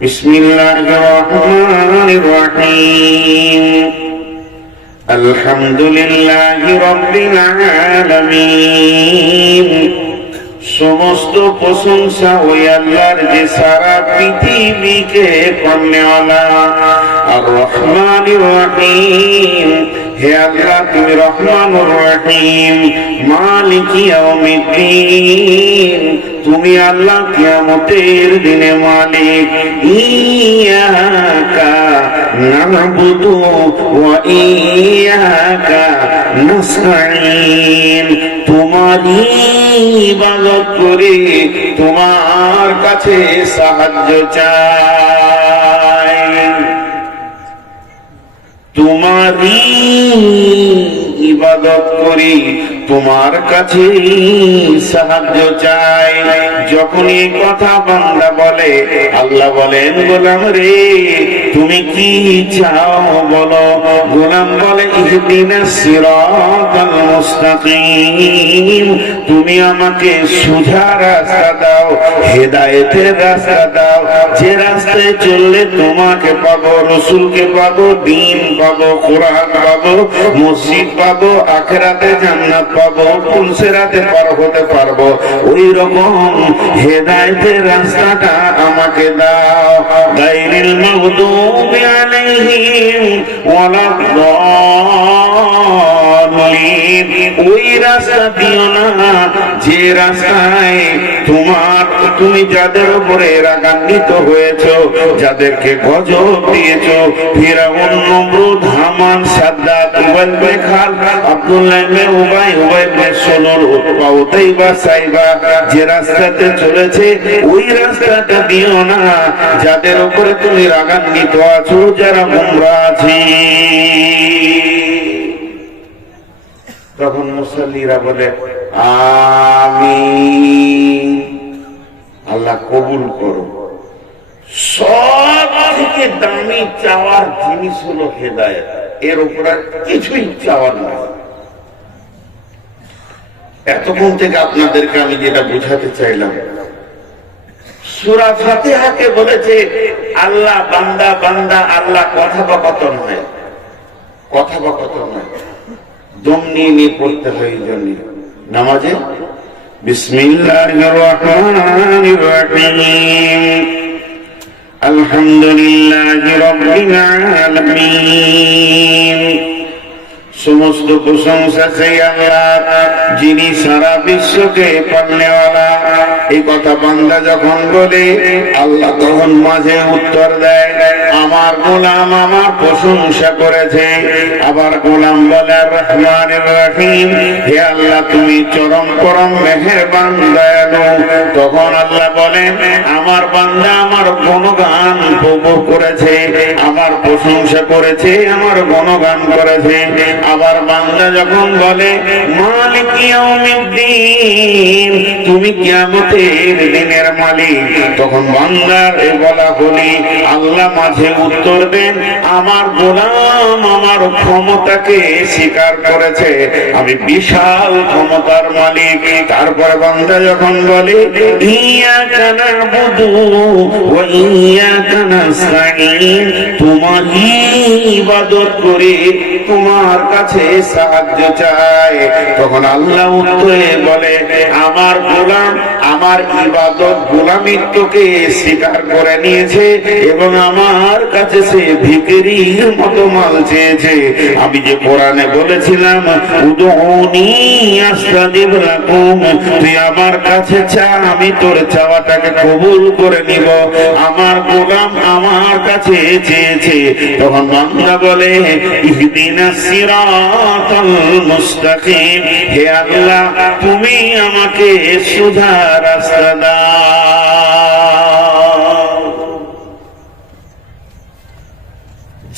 বিসমিল্লাহির-রহমানির-রহিম। আলহামদুলিল্লাহি রাব্বিল আলামিন। সমস্ত প্রশংসা ওই আল্লাহর যে সারা পৃথিবীকে কর্ণেওয়ালা। আর রহমানির রহিম, হে আল্লাহ তুমি রহমানুর রহিম। মালিক ইয়াউমিদ্দিন, তুমি আল্লাহ কিয়ামতের দিনে মালিক। ইয়াকা না'বুদু ওয়া ইয়াকা নাস্তাঈন, তোমারই ইবাদত করে তোমার কাছে সাহায্য চাই। তোমারই ইবাদত করি, তোমার কাছে সাহায্য চাই। যখন এই কথা বান্দা বলে, আল্লাহ বলেন গোলাম রে তুমি কি চাও বলো। গোলাম বলে ইহদিনাস সিরাতাল মুস্তাকিম, তুমি আমাকে সোজা রাস্তা দাও, হেদায়েতের রাস্তা দাও, যে রাস্তায় চললে তোমাকে পাবো, রসুলকে পাবো, দ্বীন পাবো, কোরআন পাবো, মসজিদ পাবো, আখিরাতে জান্নাত পাবো, পুলসিরাতে পার হতে পারবো। ওই রকম হেদায়েতের রাস্তাটা আমাকে দাও। গায়রিল মাগদুবি আলাইহিম ওয়ালাদ-দাল্লিন, ওই রাস্তা দিও না যে রাস্তায় তুমি যাদের উপরে রাগান্বিত হয়েছো, যাদেরকে গজব দিয়েছো, ফিরআউন, নমরুদ, হামান, সাদ্দাত, উবাই ইবনে খালদ, আব্দুল্লাহ ইবনে উবাই, উবাই ইবনে সুলুল, উতাইবা, সাইবা, যে রাস্তাতে চলেছে ওই রাস্তাটা দিও না যাদের উপরে তুমি রাগান্বিত আছো, যারা গোমরাহ আছে। তখন মুসাল্লিরা বলে আমিন, আল্লাহ কবুল করো। সব থেকে দামি চাওয়ার জিনিস হলো হেদায়েত, এর উপর কিছুই চাওয়ার না। এতক্ষণ থেকে আপনাদেরকে আমি যেটা বুঝাতে চাইলাম, সূরা ফাতিহাকে বলেছে আল্লাহ বান্দা বান্দা, আল্লাহ কথোপকথন হয়, কথোপকথন হয়, দম নিয়ে নিয়ে পড়তে হয়। এই জন্য নামাজে বিসমিল্লাহির রহমানির রহিম, আলহামদুলিল্লাহি রাব্বিল আলামিন। সমস্ত প্রশংসা সেই আল্লাহ যিনি সারা বিশ্বকে পালনেওয়ালা। এই কথা বান্দা যখন বলে, আল্লাহ তখন মাঝে উত্তর দেয় আমার গোলাম আমার প্রশংসা করেছে। আবার গোলাম বলে রহমানির রহিম, হে আল্লাহ তুমি চরম পরম মেহেরবান দয়ালু। তখন আল্লাহ বলেন আমার বান্দা আমার গুণগান করেছে, আমার প্রশংসা করেছে, আমার গুণগান করেছে। আবার বান্দা যখন বলে মালিক ইয়াউমিদ্দিন, তুমি কিয়ামতের দিনের মালিক, তখন বান্দার বলা বলি আল্লাহ মাঝে উত্তর দেন আমার গোলাম আমার ক্ষমতাকে স্বীকার করেছে, আমি বিশাল ক্ষমতার মালিক। তারপরে বান্দা যখন বলে ইয়াকা না'বুদু ওয়া ইয়াকা নাস্তাঈন, তোমারই ইবাদত করে তোমার কাছে সাহায্য চাই, তখন আল্লাহ উত্তরে বলে আমার গোলাম আমার ইবাদত গোলামিত্বকে স্বীকার করে নিয়েছে এবং আমার কাছে সে ভিখারির মতো মাল চেয়েছে। আমি যে কোরআনে বলেছিলাম উদউনি আস্তাজিব লাকুম, তুই আমার কাছে চা, আমি তোর চাওয়াটাকে কবুল করে নিব। আমার গোলাম আমার কাছে চেয়েছে, তখন বান্দা বলে ইহদিনাস সিরাতাল মুস্তাকিম, হে আল্লাহ তুমি আমাকে সোজা রাস্তা দাও।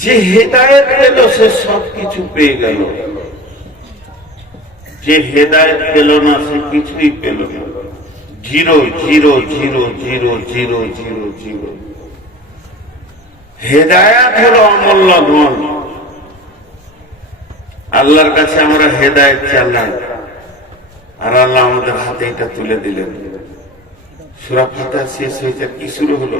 যে হেদায়েত পেল সে সবকিছু পেয়ে গেল, যে হেদায়েত পেল না সে কিছুই পেল না। Zero zero zero zero zero zero zero. হেদায়েত হলো অমূল্য ধন। আল্লাহর কাছে আমরা হেদায়েত চাইলাম আর আল্লাহ আমাদের হাতে এটা তুলে দিলেন। সূরা ফাতিহা শেষ হয়েছে, কি শুরু হলো?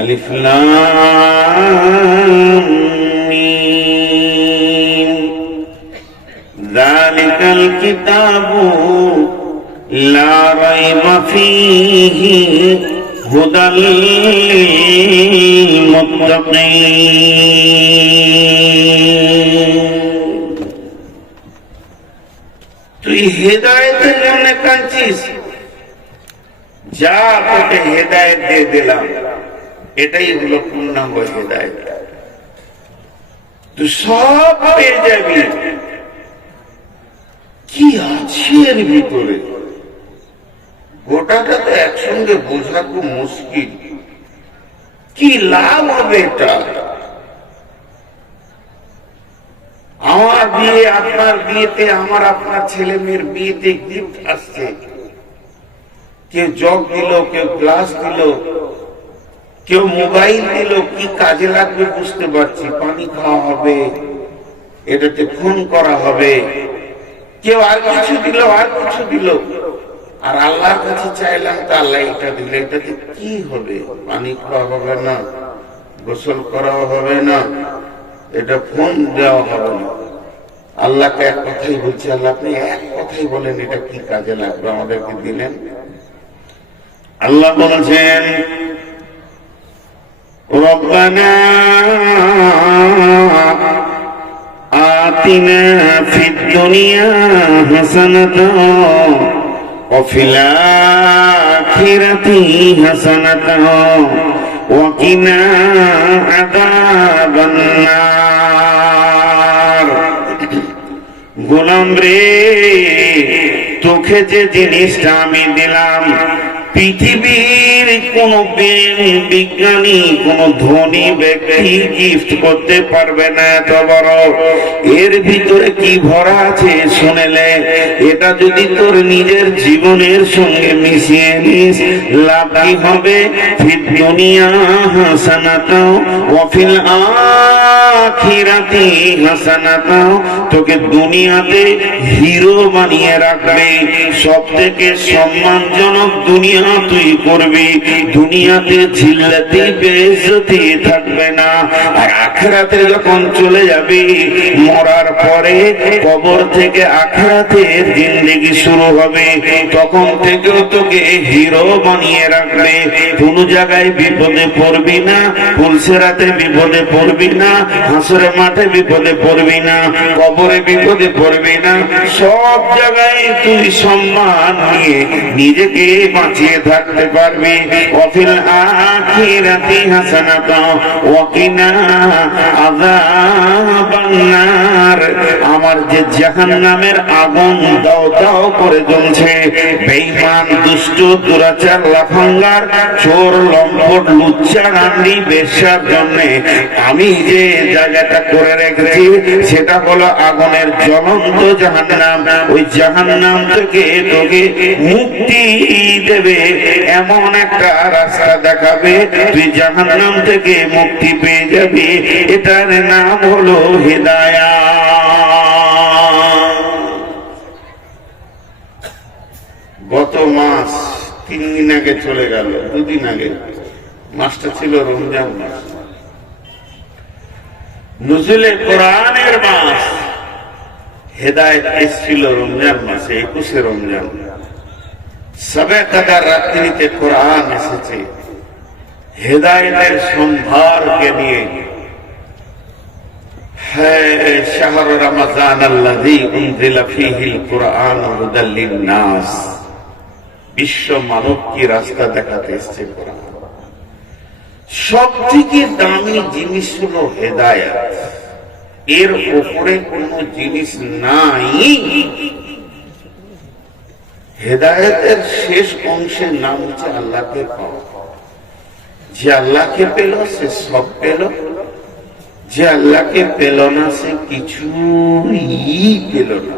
আলিফ লাম মিম যালিকাল কিতাবু লা রাইবা ফীহি হুদাল লিল মুত্তাকিন। তুই হেদায়েতের জন্য কাঁদছিস, যা তোকে হেদায়েত দিয়ে দিলাম, এটাই হলো পূর্ণাঙ্গ হেদায়েত। তুই সব পেয়ে যাবি। কি আছে এর ভিতরে গোটাটা তো একসঙ্গে বোঝা খুব মুশকিল। কি লাভ হবে এটা? আমার বিয়ে, আপনার বিয়েতে, আমার আপনার ছেলে মেয়ের বিয়েতে গিফট আসছে। কেউ জগ দিল, কেউ গ্লাস দিল, কেউ মোবাইল দিল। কি কাজে লাগবে বুঝতে পারছি। পানি খাওয়া হবে, এটাতে ফোন করা হবে, কেউ আর কিছু দিল, আর কিছু দিল। আর আল্লাহর কাছে চাইলাম তো আল্লাহ এটা দিলে, এটাতে কি হবে? পানি খাওয়া হবে না, গোসল করা হবে না, এটা ফোন দেওয়া হবে না। আল্লাহকে এক কথাই বলছি, আল্লাহ আপনি এক কথাই বলেন এটা কি কাজে লাগবে, আমাদেরকে দিলেন। আল্লাহ বলছেন রব্বানা আতিনা ফিদ দুনিয়া হাসানাতাও ওয়া ফিল আখিরাতি হাসানাতাও ওয়া কিনা আযাবান নার। গোলাম রে, তোকে যে জিনিসটা আমি দিলাম, পৃথিবীর কোন বিজ্ঞানী, কোন ধনী ব্যক্তি গিফট করতে পারবে না এত বড়। এর ভিতরে কি ভরা আছে শুনেলে, এটা যদি তোর নিজের জীবনের সঙ্গে মিশিয়ে নিস, লাভ কি হবে? ফিদ দুনিয়া হাসানাতাও ওয়া ফিল আখিরাতি হাসানাতাও। তোকে দুনিয়াতে হিরো বানিয়ে রাখবে, সব থেকে সম্মানজনক দুনিয়া তুই করবি। দুনিয়াতে জিল্লাতি বেইজ্জতি থাকবে না। আর আখিরাতে যখন চলে যাবি, মরার পরে কবর থেকে আখিরাতের জিন্দেগি শুরু হবে। তখন থেকেও তোকে হিরো বানিয়ে রাখবে। কোন জায়গায় বিপদে পড়বি না, পুলসেরাতে বিপদে পড়বি না, হাসরের মাঠে বিপদে পড়বি না, কবরে বিপদে পড়বি না। সব জায়গায় তুই সম্মান নিয়ে নিজেকে বাঁচিয়ে থাকতে পারবি। ওয়া ফিল আখিরাতি হাসানাতাও ওয়া কিনা আযাবান নার। আমার যে জাহান্নামের আগুন দাও দাও করে জ্বলছে, বেঈমান, দুষ্ট, দুরাচার, লাফাঙ্গার, চোর, লম্পট, লুচ্চা, রান্ডি, বেশ্যার জন্য আমি যে জায়গাটা করে রেখেছি সেটা হলো আগুনের জ্বলন্ত জাহান্নাম। ওই জাহান্নাম থেকে তোকে মুক্তি দেবে, এমন একটা রাস্তা দেখাবে, তুই জাহান্নাম থেকে মুক্তি পেয়ে যাবি। এটার নাম হলো হিদায়াত। গত মাস 3 দিন আগে চলে গেল, 2 দিন আগে, মাসটা ছিল রমজান মাস, নুজুলে কোরআনের মাস। হেদায়েত এসেছিল রমজান মাসে, 21শে রমজান। সবে কদর রাত্রিতে কোরআন এসেছে হেদায়েতের সম্ভারকে নিয়ে। হ্যাঁ, শাহর রমজান আল্লাযী উনজিলা ফীহিল কুরআন হুদাল লিন-নাস। বিশ্ব মানব কি রাস্তা দেখাতে এসেছে কোরআন। সবথেকে দামি জিনিস হলো হেদায়েত। এর উপরে কোন জিনিস নাই। হেদায়েতের শেষ অংশের নাম হচ্ছে আল্লাহকে পাওয়া। যে আল্লাহকে পেল সে সব পেল, যে আল্লাহকে পেল না সে কিছুই পেল না,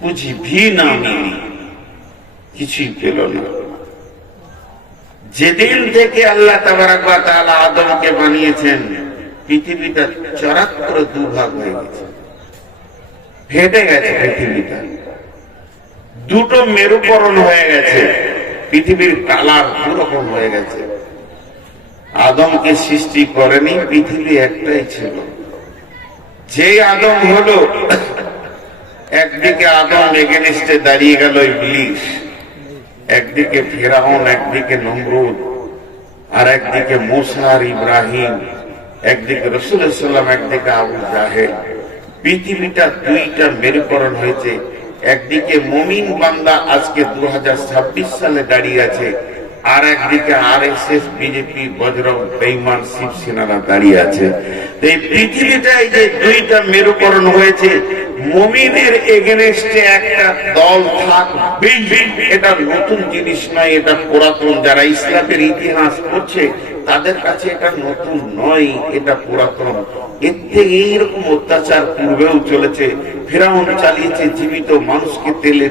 কুছ ভি না মিলি, কিছুই পেল না। যেদিন থেকে আল্লাহ তাবারাক ওয়া তাআলা আদমকে বানিয়েছেন, পৃথিবীটা চরাত করে 2 ভাগ হয়ে গেছে, ফেটে গেছে পৃথিবীটা। 2টো মেরুকরণ হয়ে গেছে, পৃথিবীর কালার 2 রকম হয়ে গেছে। আদমকে সৃষ্টি করেনি, পৃথিবী একটাই ছিল। যে আদম হলো, একদিকে আদম এগেনস্টে দাঁড়িয়ে গেল ইবলিস, একদিকে ফেরাউন, একদিকে নমরুদ, আর একদিকে মুসা আর ইব্রাহিম, একদিকে রাসূলুল্লাহ সাল্লাল্লাহু আলাইহি ওয়াসাল্লাম, একদিকে আবু জাহেল। পৃথিবীটা দুইটা মেরুকরণ হয়েছে। একদিকে মুমিন বান্দা আজকে 2026 সালে দাঁড়িয়ে আছে, আর একদিকে আরএসএস, বিজেপি, বজরং, বেঈমান, শিবসেনারা দাঁড়িয়ে আছে। এই পৃথিবীটাই যে দুইটা মেরুকরণ হয়েছে, মুমিনের এগেনস্টে একটা দল থাকবে, এটা নতুন জিনিস নয়, এটা পুরাতন। যারা ইসলামের ইতিহাস পড়ছে তাদের কাছে এটা নতুন নয়, এটা পুরাতন। এর থেকে এইরকম অত্যাচার পূর্বেও চলেছে। ফেরাউন চালিয়েছে, জীবিত মানুষকে তেলে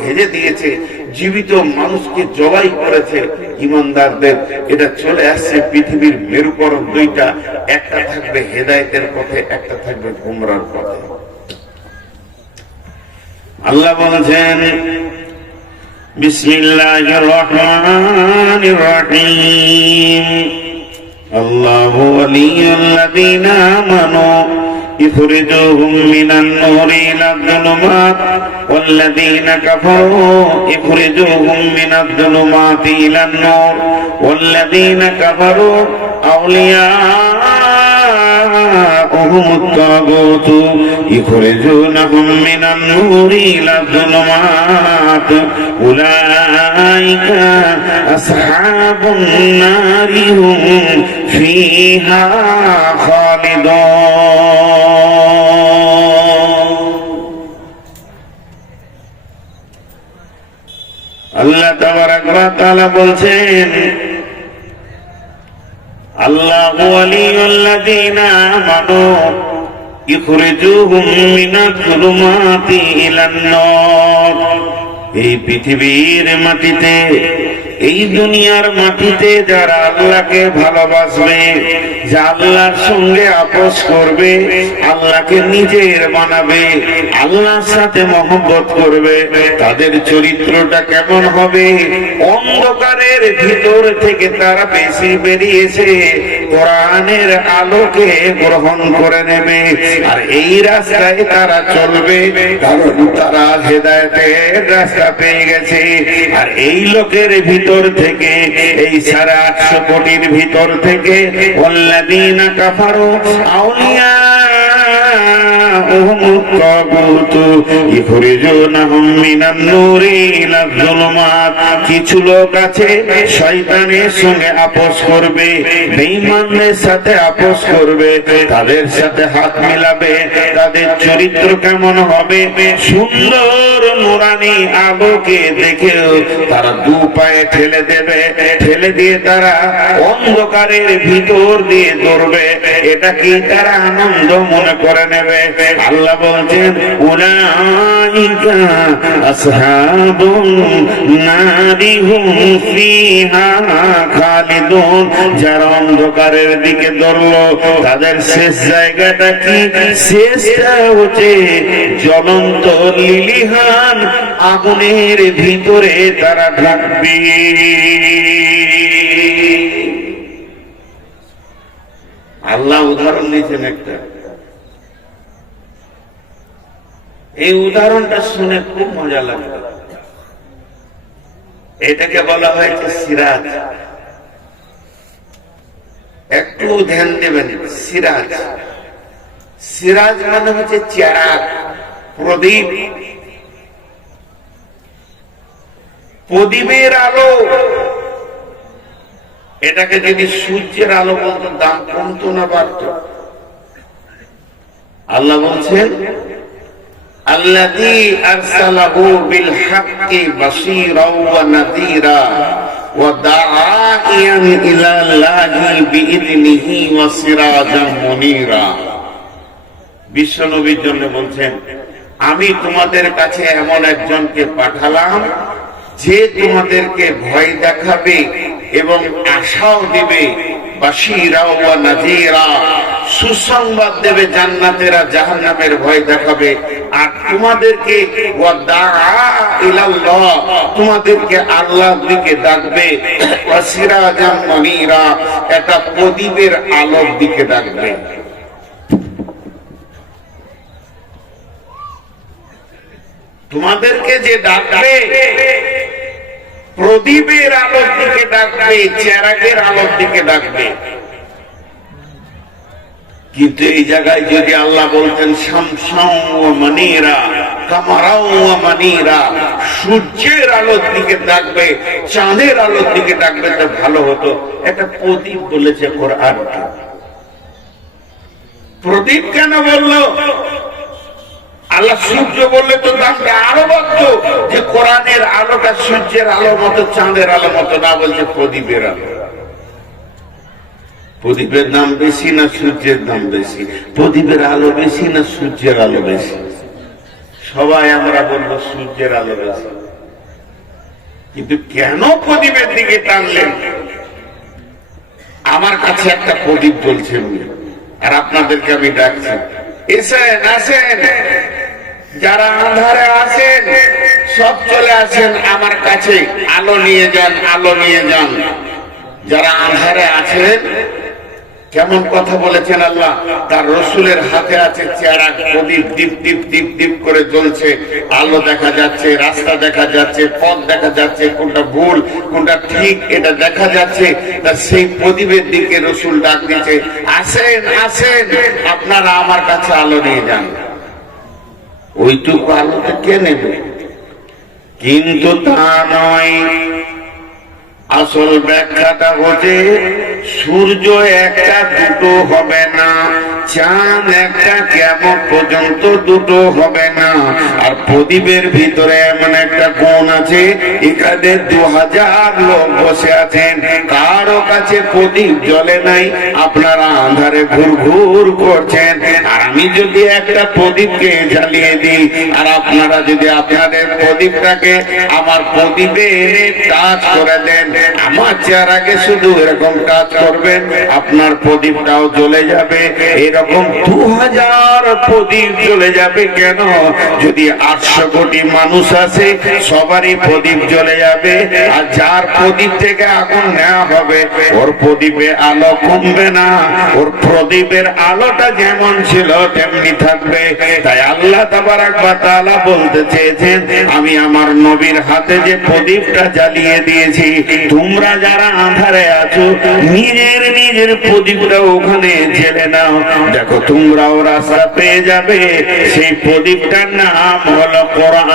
ভেজে দিয়েছে, জীবিত মানুষকে জবাই করেছে ইমানদারদের। এটা চলে আসছে। পৃথিবীর মেরুকরণ দুইটা, একটা থাকবে হেদায়েতের পথে, একটা থাকবে গুমরার পথে। আল্লাহ বলেছেন বিসমিল্লাহির রহমানির রহিম, আল্লাহু ওয়ালিয়ুল্লাযীনা আমানু ইখরিজুহুম মিনান নূরি ইলাদ যুলুমাত ওয়াল্লাযীনা কাফারু ইখরিজুহুম মিনাদ যুলুমাতি ইলান নূর ওয়াল্লাযীনা কাফারু আউলিয়াউহুম আত-তাগুত ইখরিজুনাহুম মিনান নূরি ইলাদ যুলুমাত উলাইকা আসহাবুন নারি হুম ফিহা খালিদুন। আল্লাহ তাবারাক ওয়া তাআলা বলছেন, আল্লাহু ওয়ালিয়ুল্লাযীনা আমানু ইখরিজুহুম মিনাজ যুলুমাতি ইলান নূর। এই পৃথিবীর মাটিতে, এই দুনিয়ার মাটিতে যারা আল্লাহকে ভালোবাসবে, যা আল্লাহর সঙ্গে আপোষ করবে, আল্লাহকে নিজের বানাবে, আল্লাহর সাথে মহব্বত করবে, তাদের চরিত্রটা কেমন হবে? অন্ধকারের ভিতর থেকে তারা বেশি বেরিয়েছে, কোরআনের আলোকে গ্রহণ করে নেবে, আর এই রাস্তায় তারা চলবে, কারণ তারা হেদায়েতের রাস্তা পেয়ে গেছে। আর এই লোকের ভিতর থেকে, এই 850 কোটির ভিতর থেকে, ওয়াল্লাযীনা কাফারু আউলিয়াউহুম আত-তাগুত ইখরিজুনাহুম মিনান নূরি ইলাজ যুলুমাত। কিছু লোক আছে শয়তানের সঙ্গে আপোষ করবে, বেঈমানদের সাথে আপোষ করবে, তাদের সাথে হাত মিলাবে। তাদের চরিত্র কেমন হবে? সুন্দর নুরানি আলোকে দেখেও তারা দু পায়ে ঠেলে দেবে, ঠেলে দিয়ে তারা অন্ধকারের ভিতর দিয়ে দৌড়বে। এটা কি তারা আনন্দ মনে করে নেবে? আল্লাহ বলছেন, উলাইকা আসহাবুন নারি হুম ফিহা খালিদুন। যারা অন্ধকারের দিকে দৌড়লো, তাদের শেষ জায়গাটা কি? শেষটা হচ্ছে জ্বলন্ত লিলিহান আগুনের ভিতরে তারা ঢুকবে। আল্লাহ উদাহরণ দিয়েছেন একটা। এই উদাহরণটা শুনে খুব মজা লাগে। এটাকে বলা হয়েছে সিরাজ। একটু ধ্যান দেবেন, সিরাজ। সিরাজ মানে হচ্ছে চেরাগ, প্রদীপ, প্রদীপের আলো। এটাকে যদি সূর্যের আলো বলতো, দাম কমতো না বাড়তো? আল্লাহ বলছেন, আল্লাযী আরসালাহু বিল হাক্কি বাশীরাও ওয়া নাযীরা ওয়া দাঈয়ান ইলাল্লাহি বিইযনিহি ওয়া সিরাজাম মুনীরা। বিশ্বনবীর জন্য বলছেন, আমি তোমাদের কাছে এমন একজনকে পাঠালাম যে তোমাদেরকে ভয় দেখাবে এবং আশাও দিবে, বাশীরা ওয়া নাযীরা, সুসংবাদ দেবে, জান্নাতেরা জাহান্নামের ভয় দেখাবে, আর তোমাদেরকে তোমাদেরকে আল্লাহর দিকে ডাকবে, ওয়াসিরাজাম মুনীরা, একটা প্রদীপের আলোর দিকে ডাকবে। তোমাদেরকে যে ডাকবে প্রদীপের আলোর দিকে ডাকবে, চেরাগের আলোর দিকে ডাকবে। কিন্তু এই জায়গায় যদি আল্লাহ বলতেন শামসাও ওয়া মানীরা, কামারাও ওয়া মানীরা, সূর্যের আলোর দিকে ডাকবে, চাঁদের আলোর দিকে ডাকবে, তো ভালো হতো। একটা প্রদীপ বলেছে কোরআন। প্রদীপ কেন বললো? আল্লাহ সূর্য বললে তো দামটা আরো বাড়তো, যে কোরআনের আলোটা সূর্যের আলোর মতো, চাঁদের আলো মতো না, বলছে প্রদীপের আলো। প্রদীপের দাম বেশি না সূর্যের দাম বেশি? প্রদীপের আলো বেশি না সূর্যের আলো বেশি? সবাই আমরা বলবো সূর্যের আলো বেশি। কিন্তু কেন প্রদীপের দিকে টানলেন? আমার কাছে একটা প্রদীপ জ্বলছে আর আপনাদেরকে আমি ডাকছি, এসেন, আসেন। যারা আঁধারে আছেন সব চলে আসেন আমার কাছে, আলো নিয়ে যান, আলো নিয়ে যান। যারা আঁধারে আছেন, কেমন কথা বলেছেন আল্লাহ, তার রসুলের হাতে আছে চেরাগ, প্রদীপ, দীপ দীপ দীপ দীপ করে জ্বলছে, আলো দেখা যাচ্ছে, রাস্তা দেখা যাচ্ছে, পথ দেখা যাচ্ছে, কোনটা ভুল কোনটা ঠিক এটা দেখা যাচ্ছে। তা সেই প্রদীপের দিকে রসুল ডাক দিচ্ছে, আসেন, আসেন, আপনারা আমার কাছে আলো নিয়ে যান। ওইটুকু আলোতে কে নেবে? কিন্তু তা নয়। আসল ব্যাখ্যাটা হচ্ছে সূর্য একটা দুটো হবে না, চাঁদ একটা কেমন পর্যন্ত দুটো হবে না। আর প্রদীপের ভিতরে এমন একটা কোণ আছে, এখানে 2000 লোক বসে আছেন, কারো কাছে প্রদীপ জ্বলে নাই, আপনারা আঁধারে ঘুরঘুর করছেন। আর আমি যদি একটা প্রদীপকে জ্বালিয়ে দিই, আর আপনারা যদি আপনাদের প্রদীপটাকে আমার প্রদীপে এনে টাচ করে দেন, আমার চেহারাকে শুধু এরকম টাচ করবেন, আপনার প্রদীপটাও জ্বলে যাবে। এরকম 2000 প্রদীপ জ্বলে যাবে। কেন? যদি 800 কোটি মানুষ আছে, সবারই প্রদীপ জ্বলে যাবে। আর যার প্রদীপ থেকে আগুন নেওয়া হবে, ওর প্রদীপে আলো কমবে না, ওর প্রদীপের আলোটা যেমন ছিল তেমনি থাকবে। তাই আল্লাহ তাবারক ওয়া তাআলা বলতে চেয়েছেন, আমি আমার নবীর হাতে যে প্রদীপটা জ্বালিয়ে দিয়েছি, তোমরা যারা আঁধারে আছো নিজের নিজের প্রদীপটা ওখানে জ্বেলে নাও, দেখো তোমরাও রাস্তা পেয়ে যাবে। সেই প্রদীপটার নাম হলো কোরআন।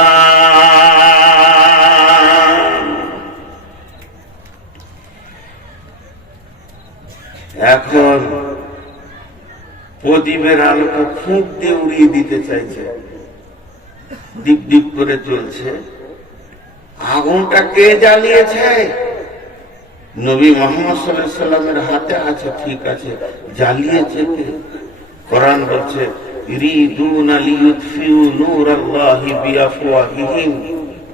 এখন প্রদীপের আলোটা ফুঁক দিয়ে উড়িয়ে দিতে চাইছে, ডিপ ডিপ করে চলছে। আগুনটা কে জ্বালিয়েছে? নবী মুহাম্মদ সাল্লাল্লাহু আলাইহি সাল্লামের হাতে আছে, ঠিক আছে, জ্বালিয়েছে কে? কোরআন বলছে, ইরিদুনা লিইউতফিউ নূরাল্লাহি বিআফওয়াহিহিম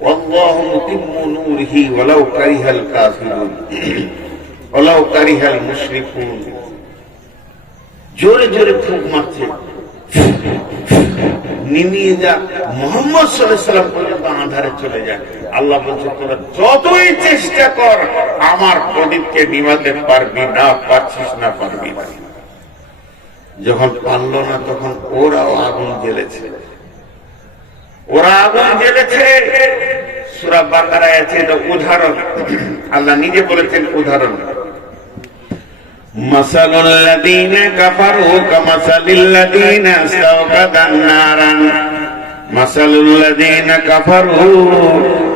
ওয়াল্লাহু মুতিম্মু নূরিহি ওয়ালাউ কারিহাল কাফিরুন ওয়ালাউ কারিহাল মুশরিকুন। জোরে জোরে ফুঁক মারছে, নিমিয়ে যা, মুহাম্মদ সাল্লাল্লাহু আলাইহি সাল্লাম পর্যন্ত আঁধারে চলে যায়। আল্লাহ বলছে, তোরা যতই চেষ্টা কর আমার প্রদীপকে নিভাতে পারবি না, পারছিস না, পারবি না। যখন পারল না, তখন ওরাও আগুন জ্বেলেছে, ওরা আগুন জ্বেলেছে। সূরা বাকারায় আছে এটা উদাহরণ, আল্লাহ নিজে বলেছেন উদাহরণ। মাসালুল লাযীনা কাফারু কামাসালিল লাযীনা ইসতাওকাদা নারান মাসালুল লাযীনা কাফারু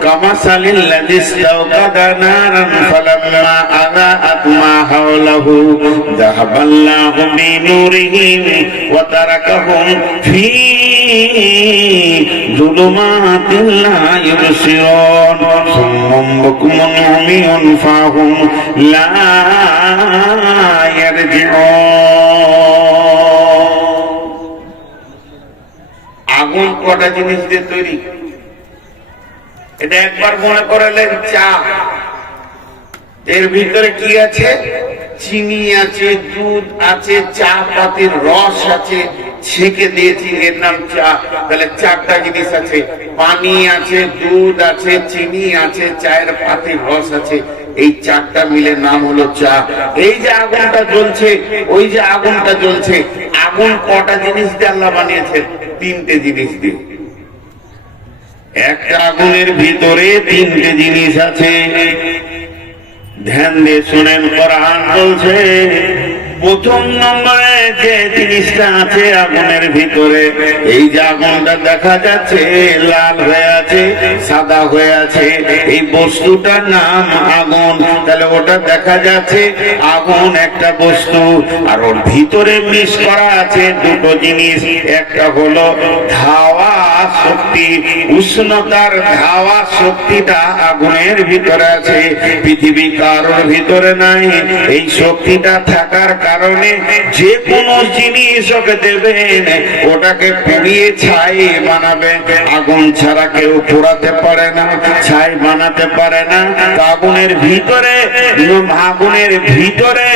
কামাসালিল লাযী ইসতাওকাদা নারান ফালাম্মা আযাআত মা হাওলাহু যাহাবাল্লাহু বিনূরিহিম ওয়া তারাকাহুম ফী যুলুমাতিন লা ইবসিরুন সুম্মুম বুকমুন উমিয়ুন ফাহুম লা আগুন কটা জিনিস দিয়ে তৈরি? এটা একবার মনে করালেন চা, এর ভিতরে কি আছে? চিনি আছে, দুধ আছে, চা পাতির রস আছে, ছেঁকে দিয়েছি, এর নাম চা। তাহলে চারটা জিনিস আছে, পানি আছে, দুধ আছে, চিনি আছে, চায়ের পাতির রস আছে, এই চারটা মিলে নাম হলো চা। এই যে আগুনটা জ্বলছে, ওই যে আগুনটা জ্বলছে, আগুন কটা জিনিস দিয়ে আল্লাহ বানিয়েছেন? তিনটে জিনিস দিয়ে। একটা আগুনের ভিতরে তিনটে জিনিস আছে। ধ্যান দিয়ে শুনেন, কোরআন বলছে প্রথম নম্বরে যে জিনিসটা আছে আগুনের ভিতরে, এই যে আগুনটা দেখা যাচ্ছে লাল হয়ে আছে, সাদা হয়ে আছে, এই বস্তুটার নাম আগুন। তাহলে ওটা দেখা যাচ্ছে আগুন একটা বস্তু, আর ওর ভিতরে মিশ করা আছে দুটো জিনিস। একটা হলো ধাওয়া শক্তি, উষ্ণতার ধাওয়া শক্তিটা আগুনের ভিতরে আছে, পৃথিবী কারোর ভিতরে নাই। এই শক্তিটা থাকার কারণে যে কোনো জিনিস ওকে দেবেন, ওটাকে পুড়িয়ে ছাই বানাবে। আগুন ছাড়া কেউ পোড়াতে পারে না, ছাই বানাতে পারে না। আগুনের ভিতরে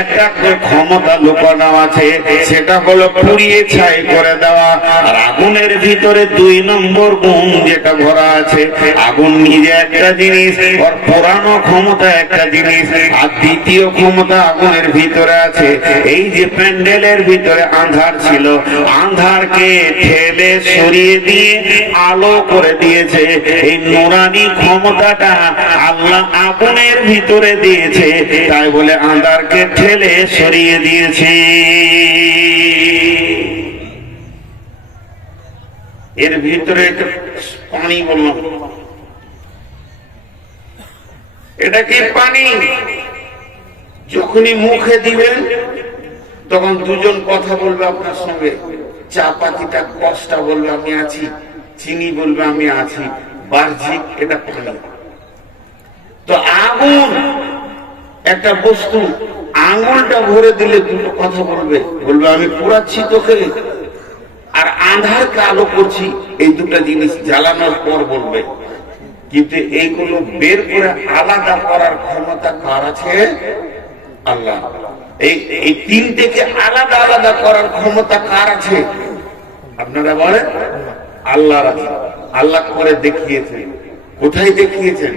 একটা ক্ষমতা লুকানো আছে, সেটা হলো পুড়িয়ে ছাই করে দেওয়া। আর আগুনের ভিতরে 2 নম্বর গুণ যেটা ভরা আছে, আগুন নিজে একটা জিনিস, ওর পোড়ানো ক্ষমতা একটা জিনিস, আর দ্বিতীয় ক্ষমতা আগুনের ভিতরে আছে। এই যে প্যান্ডেলের ভিতরে আঁধার ছিল, আঁধারকে ঠেলে সরিয়ে দিয়ে আলো করে দিয়েছে। এই নুরানি ক্ষমতাটা আল্লাহ আগুনের ভিতরে দিয়েছে, তাই বলে আঁধারকে ঠেলে সরিয়ে দিয়েছে। এর ভিতরে পানি বললাম, এটা কি পানি? যখনই মুখে দিবেন তখন দুজন কথা বলবে আপনার সঙ্গে। চা পাতিটা কষ্টা বলবে আমি আছি, চিনি বলবে আমি আছি, বাহ্যিক এটা পানি। তো আগুন একটা বস্তু, আঙুলটা ভরে দিলে দুটো কথা বলবে, বলবে আমি পুরাচ্ছি তোকে, আর আঁধারকে আলো করছি। এই দুটা জিনিস জ্বালানোর পর বলবে। কিন্তু এইগুলো বের করে আলাদা করার ক্ষমতা কার আছে? আল্লাহ। এই তিনটেকে আলাদা আলাদা করার ক্ষমতা কার আছে? আপনারা বলেন আল্লাহর আছে। আল্লাহ করে দেখিয়েছেন। কোথায় দেখিয়েছেন?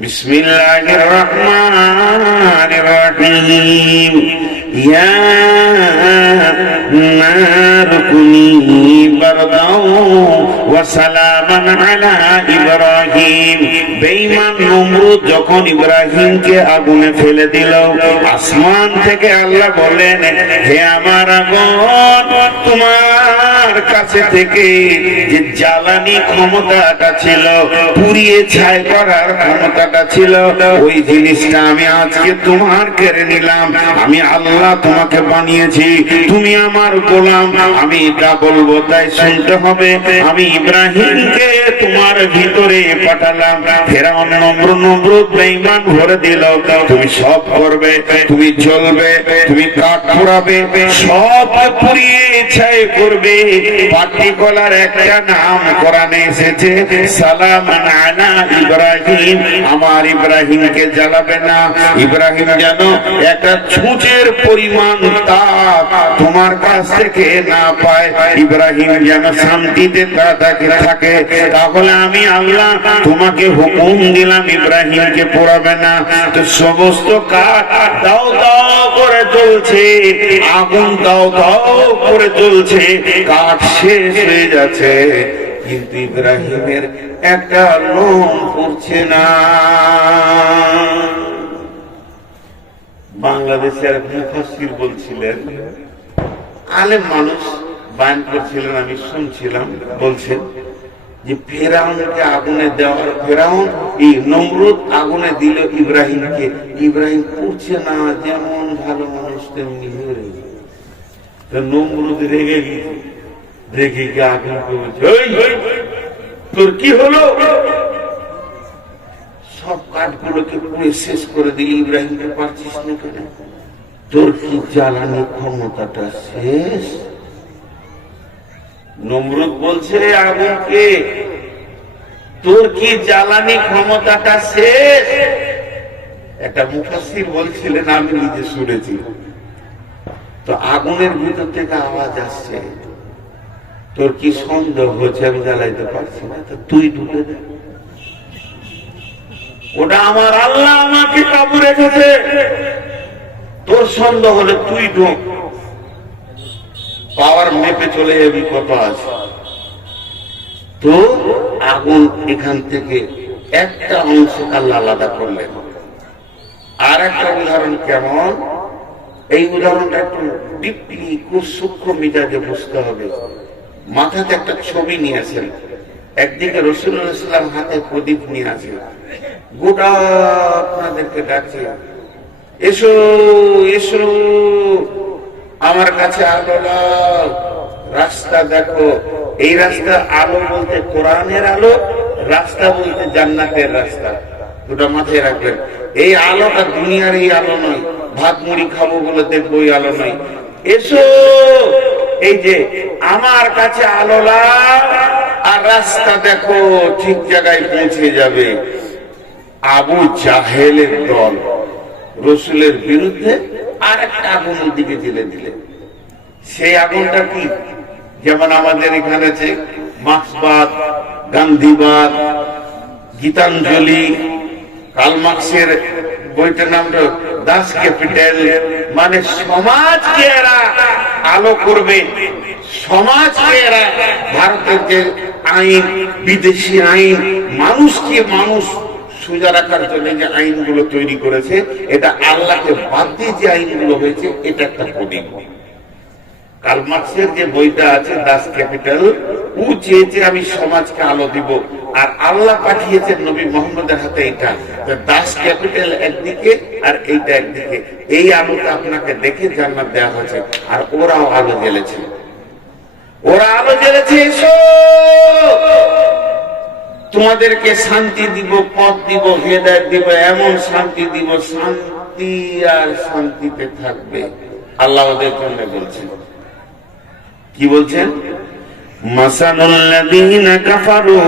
বিসমিল্লাহির রহমানির রহিম। ইয়া নারু কুনি বারদাও ওয়া সালামান আলা ইব্রাহিম। বেঈমান নমরুদ যখন ইব্রাহিমকে আগুনে ফেলে দিল, আসমান থেকে আল্লাহ বললেন, হে আমার আগুন, তোমার কাছে থেকে যে জ্বালানি ক্ষমতাটা ছিল, পুড়িয়ে ছাই করার ক্ষমতাটা ছিল, ওই জিনিসটা আমি আজকে তোমার কেড়ে নিলাম। আমি আল্লাহ তোমাকে বানিয়েছি, তুমি আমার গোলাম। আমি এটা বলবো তাই শুনতে হবে। আমি ইব্রাহিমকে তোমার ভিতরে পাঠালাম। ফেরাউন নমরুদ বেঈমান ভরে দিল, তুমি সব করবে, তুমি জ্বলবে, তুমি কাঠ পোড়াবে, সব পুড়িয়ে ছাই করবে। পার্টিকুলার একটা নাম কোরআনে এসেছে, সালামান আলা ইব্রাহিম। আমার ইব্রাহিমকে জ্বালাবে না। ইব্রাহিম যেন একটা ছুঁচের পরিমাণ তাপ তোমার কাছ থেকে না পায়, ইব্রাহিম যেন শান্তিতে থাকে। তাহলে আমি আল্লাহ তোমাকে হুকুম দিলাম ইব্রাহিমকে পোড়াবে না। তো সমস্ত কাঠ দাও দাও করে জ্বলছে, আগুন দাও দাও করে জ্বলছে, কাঠ শেষ হয়ে যাচ্ছে, কিন্তু ইব্রাহিমের একটা লোম পড়ছে না। বাংলাদেশের মুফাসসির বলছিলেন, আলেম মানুষ বয়ান করছিলেন, আমি শুনছিলাম, বলছেন যে ফেরাউনকে আগুনে দেওয়ার, ফেরাউন এই নমরুদ আগুনে দিল ইব্রাহিমকে, ইব্রাহিম পড়ছে না, যেমন ভালো মানুষ তেমনি হয়ে গেছে। নমরুদ রেগে গেছে, রেগে গিয়ে আগুনকে বলছে, তোর কি হলো? সব কাঠগুলোকে পুড়ে শেষ করে দিলি, ইব্রাহিমকে পারছিস না কেন? তোর কি জ্বালানি ক্ষমতাটা শেষ? নমরুদ বলছে আগুনকে, তোর কি জ্বালানি ক্ষমতাটা শেষ? একটা মুফাসসির বলছিলেন, আমি নিজে শুনেছি, তো আগুনের ভিতর থেকে আওয়াজ আসছে, তোর কি সন্দেহ হচ্ছে আমি জ্বালাইতে পারছি না, তো তুই ঢুকে দে। ওটা আমার আল্লাহ আমাকে কাবু রেখেছে, তোর সন্দেহ হলে তুই ঢোক, পাওয়ার মেপে চলে যাবি কত আছে। তো আগুন এখান থেকে একটা অংশ আল্লাহ আলাদা করলেন। আর একটা উদাহরণ কেমন, এই উদাহরণটা একটু ডিপলি খুব সূক্ষ্ম মিজাজে বুঝতে হবে। মাথাতে একটা ছবি নিয়ে আসেন, একদিকে রাসূলুল্লাহ সাল্লাল্লাহু আলাইহি ওয়াসাল্লাম হাতে প্রদীপ নিয়ে আসেন, গোটা আপনাদেরকে ডাকছে, এসো এসো আমার কাছে আলো লাও, রাস্তা দেখো। এই রাস্তা আলো বলতে কোরআনের আলো, রাস্তা বলতে জান্নাতের রাস্তা, দুটো মাথায় রাখবেন। এই আলোটা দুনিয়ার এই আলো নয়, ভাত মুড়ি খাবো বলে দেখবো এই আলো নয়। এসো, এই যে আমার কাছে আলো লাও আর রাস্তা দেখো, ঠিক জায়গায় পৌঁছে যাবে। আবু জাহেলের দল রসুলের বিরুদ্ধে আর একটা আগুনের দিকে ঠেলে দিলে। সেই আগুনটা কি, যেমন আমাদের এখানে আছে মার্ক্সবাদ, গান্ধীবাদ, গীতাঞ্জলি, কার্ল মার্ক্সের বইটার নামটা দাস ক্যাপিটাল, মানে সমাজকে এরা আলো করবে, সমাজকে এরা, ভারতের যে আইন, বিদেশি আইন, মানুষকে মানুষ সোজা রাখার জন্য যে আইনগুলো তৈরি করেছে, এটা আল্লাহকে বাদ দিয়ে যে আইনগুলো হয়েছে, এটা একটা প্রদীপ। কার্ল মার্ক্সের যে বইটা আছে দাস ক্যাপিটাল, ও চেয়েছে আমি সমাজকে আলো দিব, আর আল্লাহ পাঠিয়েছেন নবী মুহাম্মদের হাতে এটা, দাস ক্যাপিটাল একদিকে আর এইটা একদিকে। এই আলোটা আপনাকে দেখে জান্নাত দেওয়া হয়েছে, আর ওরাও আলো জ্বেলেছে, ওরা আলো জ্বেলেছে। এসো তোমাদেরকে শান্তি দিব, পথ দিব, হেদায়েত দিব, এমন শান্তি দিব, শান্তি আর শান্তিতে থাকবে। আল্লাহ ওদের জন্য বলছেন, কি বলছেন, মাসালুল্লাযীনা কাফারু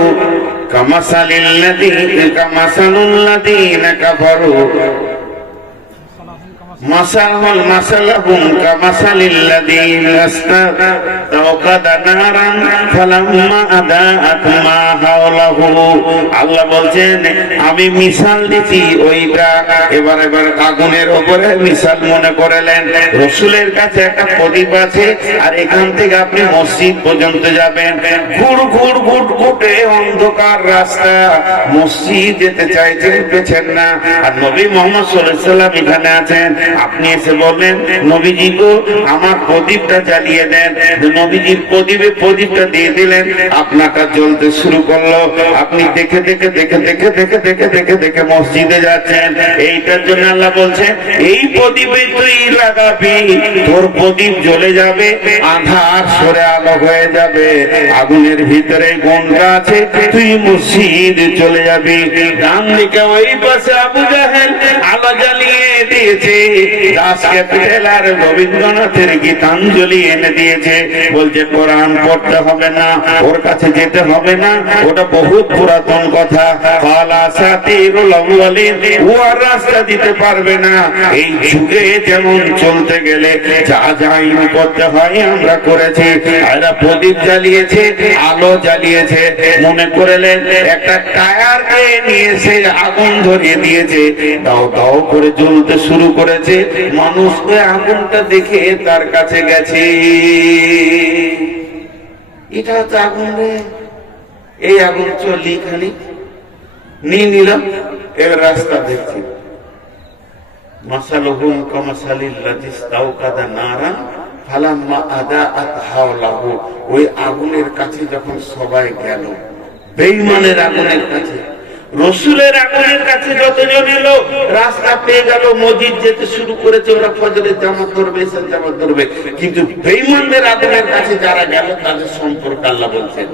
কামাসালুল্লাযীনা কাফারু মাসালাহুম কামাসালিল্লাযীনা ইসতাওকাদা নারান ফালাম্মা আদাআত মা হাওলাহু। আল্লাহ বলছেন আমি মিসাল দিছি ওইটা, এবার আগুনের উপরে মিসাল মনে করলেন। রাসূলের কাছে একটা প্রদীপ আছে, আর এখান থেকে আপনি মসজিদ পর্যন্ত যাবেন, ঘুর ঘুর ঘুটঘুটে অন্ধকার রাস্তা, মসজিদ যেতে চাইছেন পেছেন না, আর নবী মুহাম্মদ সাল্লাল্লাহু আলাইহি ওয়াসাল্লাম এখানে আছেন। আপনি এসে বললেন নবীজি গো আমার প্রদীপটা জ্বালিয়ে দেন, নবীজির প্রদীপটা দিয়ে দিলেন, আপনারটা জ্বলতে শুরু করলো। আপনি দেখে দেখে দেখে দেখে দেখে দেখে দেখে দেখে মসজিদে যাচ্ছেন। এইটার জন্য আল্লাহ বলছেন এই প্রদীপে তুই লাগাবি, তোর প্রদীপ জ্বলে যাবে, আধার সরে আলো হয়ে যাবে। আগুনের ভিতরে গন্ডা আছে, তুই মসজিদ চলে যাবি। ডান দিকে ওই পাশে আবু জাহেল আলো জ্বালিয়ে দিয়েছে, দাস ক্যাপিটাল আর রবীন্দ্রনাথের গীতাঞ্জলি এনে দিয়েছে। বলছে কোরআন পড়তে হবে না, ওর কাছে যেতে হবে না, ওটা বহুত পুরাতন কথা। ও আর রাস্তা দিতে পারবে না। এই যুগে যেমন চলতে গেলে যা যা আইন করতে হয় আমরা করেছি। এরা প্রদীপ জ্বালিয়েছে, আলো জ্বালিয়েছে, মনে করলেন একটা টায়ারকে নিয়ে সে আগুন ধরিয়ে দিয়েছে, দাও দাও করে জ্বলতে শুরু করেছে। মানুষ ওই আগুনটা দেখে তার কাছে গেছে, এটা হচ্ছে আগুন রে, এই আগুন চলি খালি নিয়ে নিলাম। এবার রাস্তা দেখছি, মাসালুহুম কামাসালিল্লাযী ইসতাওকাদা নারান ফালাম্মা আদাআত হাওলাহু। ওই আগুনের কাছে যখন সবাই গেল, বেঈমানের আগুনের কাছে, রসুলের আগুনের কাছে যতজন এলো, রাস্তা পেয়ে গেল, মসজিদ যেতে শুরু করেছে, ওরা ফজরের জামাত ধরবে, এশার জামাত ধরবে। কিন্তু বেঈমানদের আগুনের কাছে যারা গেল তাদের সম্পর্কে আল্লাহ বলছেন,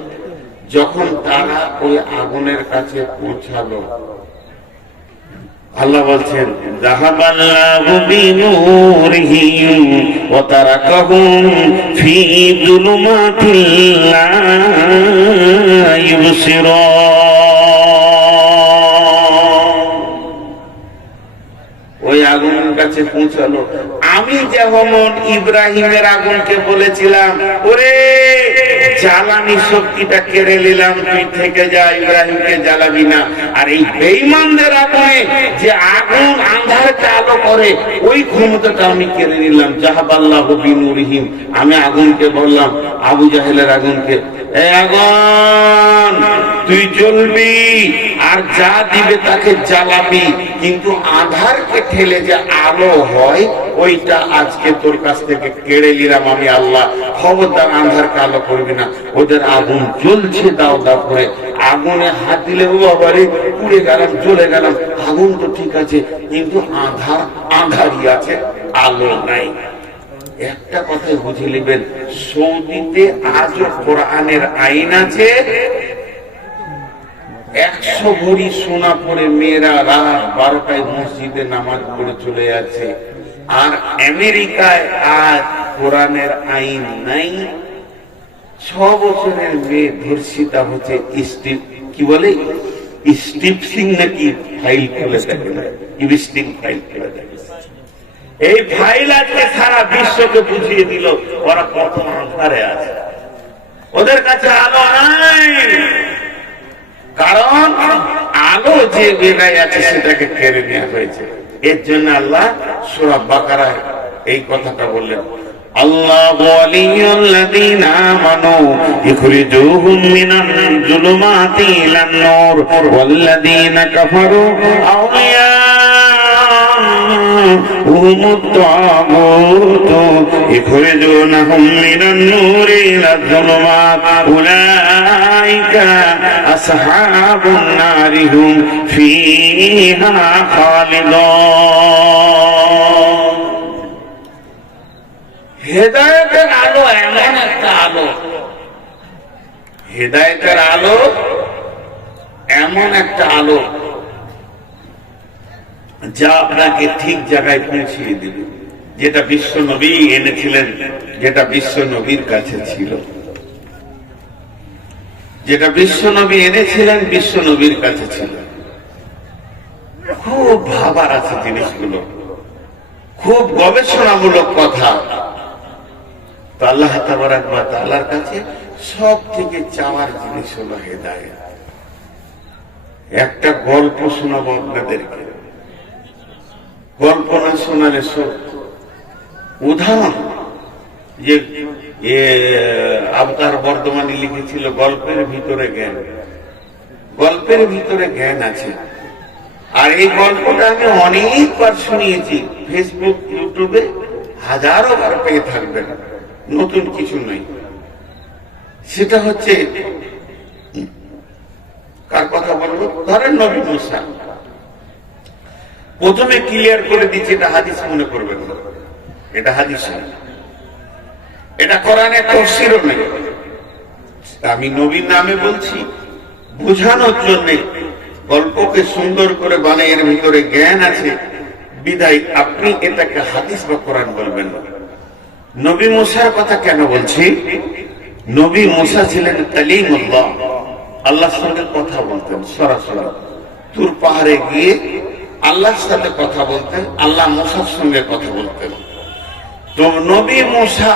যখন তারা ওই আগুনের কাছে পৌঁছালো, আল্লাহ বলছেন যাহাবাল্লাহু বিনূরিহিম ওয়া তারাকাহুম ফি যুলুমাতিল লা ইউবসিরুন। ওই আগুনের কাছে পৌঁছালো, আমি যেমন ইব্রাহিমের আগুনকে বলেছিলাম, ওরে জ্বালানি শক্তিটা কেড়ে নিলাম, তুই থেকে যা, ইব্রাহিমকে জ্বালাবি না। আর এই বেঈমানদের আগুনে যে আগুন আঁধারকে আলো করে, ওই ক্ষমতাটা আমি কেড়ে নিলাম। জাহাবাল্লাহু বিনুরিহিম, আমি আগুনকে বললাম, আবু জাহেলের আগুনকে, এ আগুন তুই জ্বলবি আর যা দিবে তাকে জ্বালাবি, কিন্তু আঁধারকে ঠেলে যে আলো হয় ওইটা আজকে তোর কাছ থেকে কেড়ে নিলাম আমি আল্লাহ। খবরদার আঁধারকে আলো করবি না। ওদের আগুন জ্বলছে দাও দাও করে, আগুনে হাত দিলে ও বাবারে পুড়ে গেলাম, জ্বলে গেলাম। আগুন তো ঠিক আছে, কিন্তু আঁধারই আছে, আলো নাই। একটা কথাই বুঝে নেবেন, সৌদিতে আজও কোরআনের আইন আছে। 100 ভরি সোনা পরে মেয়েরা রাত 12টায় মসজিদে নামাজ পড়ে চলে যাচ্ছে। আর আমেরিকায় আজ কোরআনের আইন নাই। 6 বছরের মেয়ে ধর্ষিতা হচ্ছে, কি বলে স্টিপসিং নাকি ফাইল খুলে দেখে, ইভিস্টিং ফাইল খুলে দেখে। এই ফাইল আজকে সারা বিশ্বকে বুঝিয়ে দিল ওরা কত আঁধারে আছে। ওদের কাছে আলো নাই, কারণ আলো যে বেলায় আছে সেটাকে কেড়ে নেওয়া হয়েছে। এর জন্য আল্লাহ সূরা বাকারায় এই কথাটা বললেন, আল্লাহু ওয়ালিয়ুল্লাযীনা আমানু ইখরিজুহুম মিনাল যুলুমাতি ইলান নূর ওয়াল্লাযীনা কাফারু আউলিয়া يخرجونهم من النور إلى الظلمات أولئك أصحاب النار هم فيها خالدون। হেদায়েতের আলো এমন একটা আলো, হেদায়েতের আলো এমন একটা আলো যা আপনাকে ঠিক জায়গায় পৌঁছিয়ে দিবে। যেটা বিশ্ব নবী এনেছিলেন, যেটা বিশ্ব নবীর কাছে ছিল, যেটা বিশ্ব নবী এনেছিলেন বিশ্ব নবীর কাছে ছিল। খুব ভাবার আছে জিনিসগুলো, খুব গবেষণামূলক কথা। তো আল্লাহ তাবারাক ওয়া তাআলার কাছে সব থেকে চাওয়ার জিনিস হলো হেদায়েত। একটা গল্প শোনাবো আপনাদেরকে, গল্প না শোনালে সব উদাহরণ। যে আবতার বর্ধমানে লিখেছিল, গল্পের ভিতরে জ্ঞান, গল্পের ভিতরে জ্ঞান আছে। আর এই গল্পটা আমি অনেকবার শুনিয়েছি, ফেসবুক ইউটিউবে হাজারো বার পেয়ে থাকবেন, নতুন কিছু নয়। সেটা হচ্ছে, কার কথা বলবো, ধরেন নবী মুসা। প্রথমে ক্লিয়ার করে দিচ্ছি, এটা হাদিস মনে করবেন, এটা হাদিস, এটা কোরআনে তাফসীরও নেই। আমি নবীর নামে বলছি বোঝানোর জন্য, গল্পকে সুন্দর করে বানাই, এর ভিতরে জ্ঞান আছে বিদায় আপনি এটাকে হাদিস বা কোরআন বলবেন না। নবী মুসার কথা কেন বলছি? নবী মুসা ছিলেন কালিমুল্লাহ, আল্লাহর সঙ্গে কথা বলতেন সরাসরি। তুর পাহাড়ে গিয়ে আল্লাহর সাথে কথা বলতেন, আল্লাহ মুসার সঙ্গে কথা বলতেন। তো নবী মুসা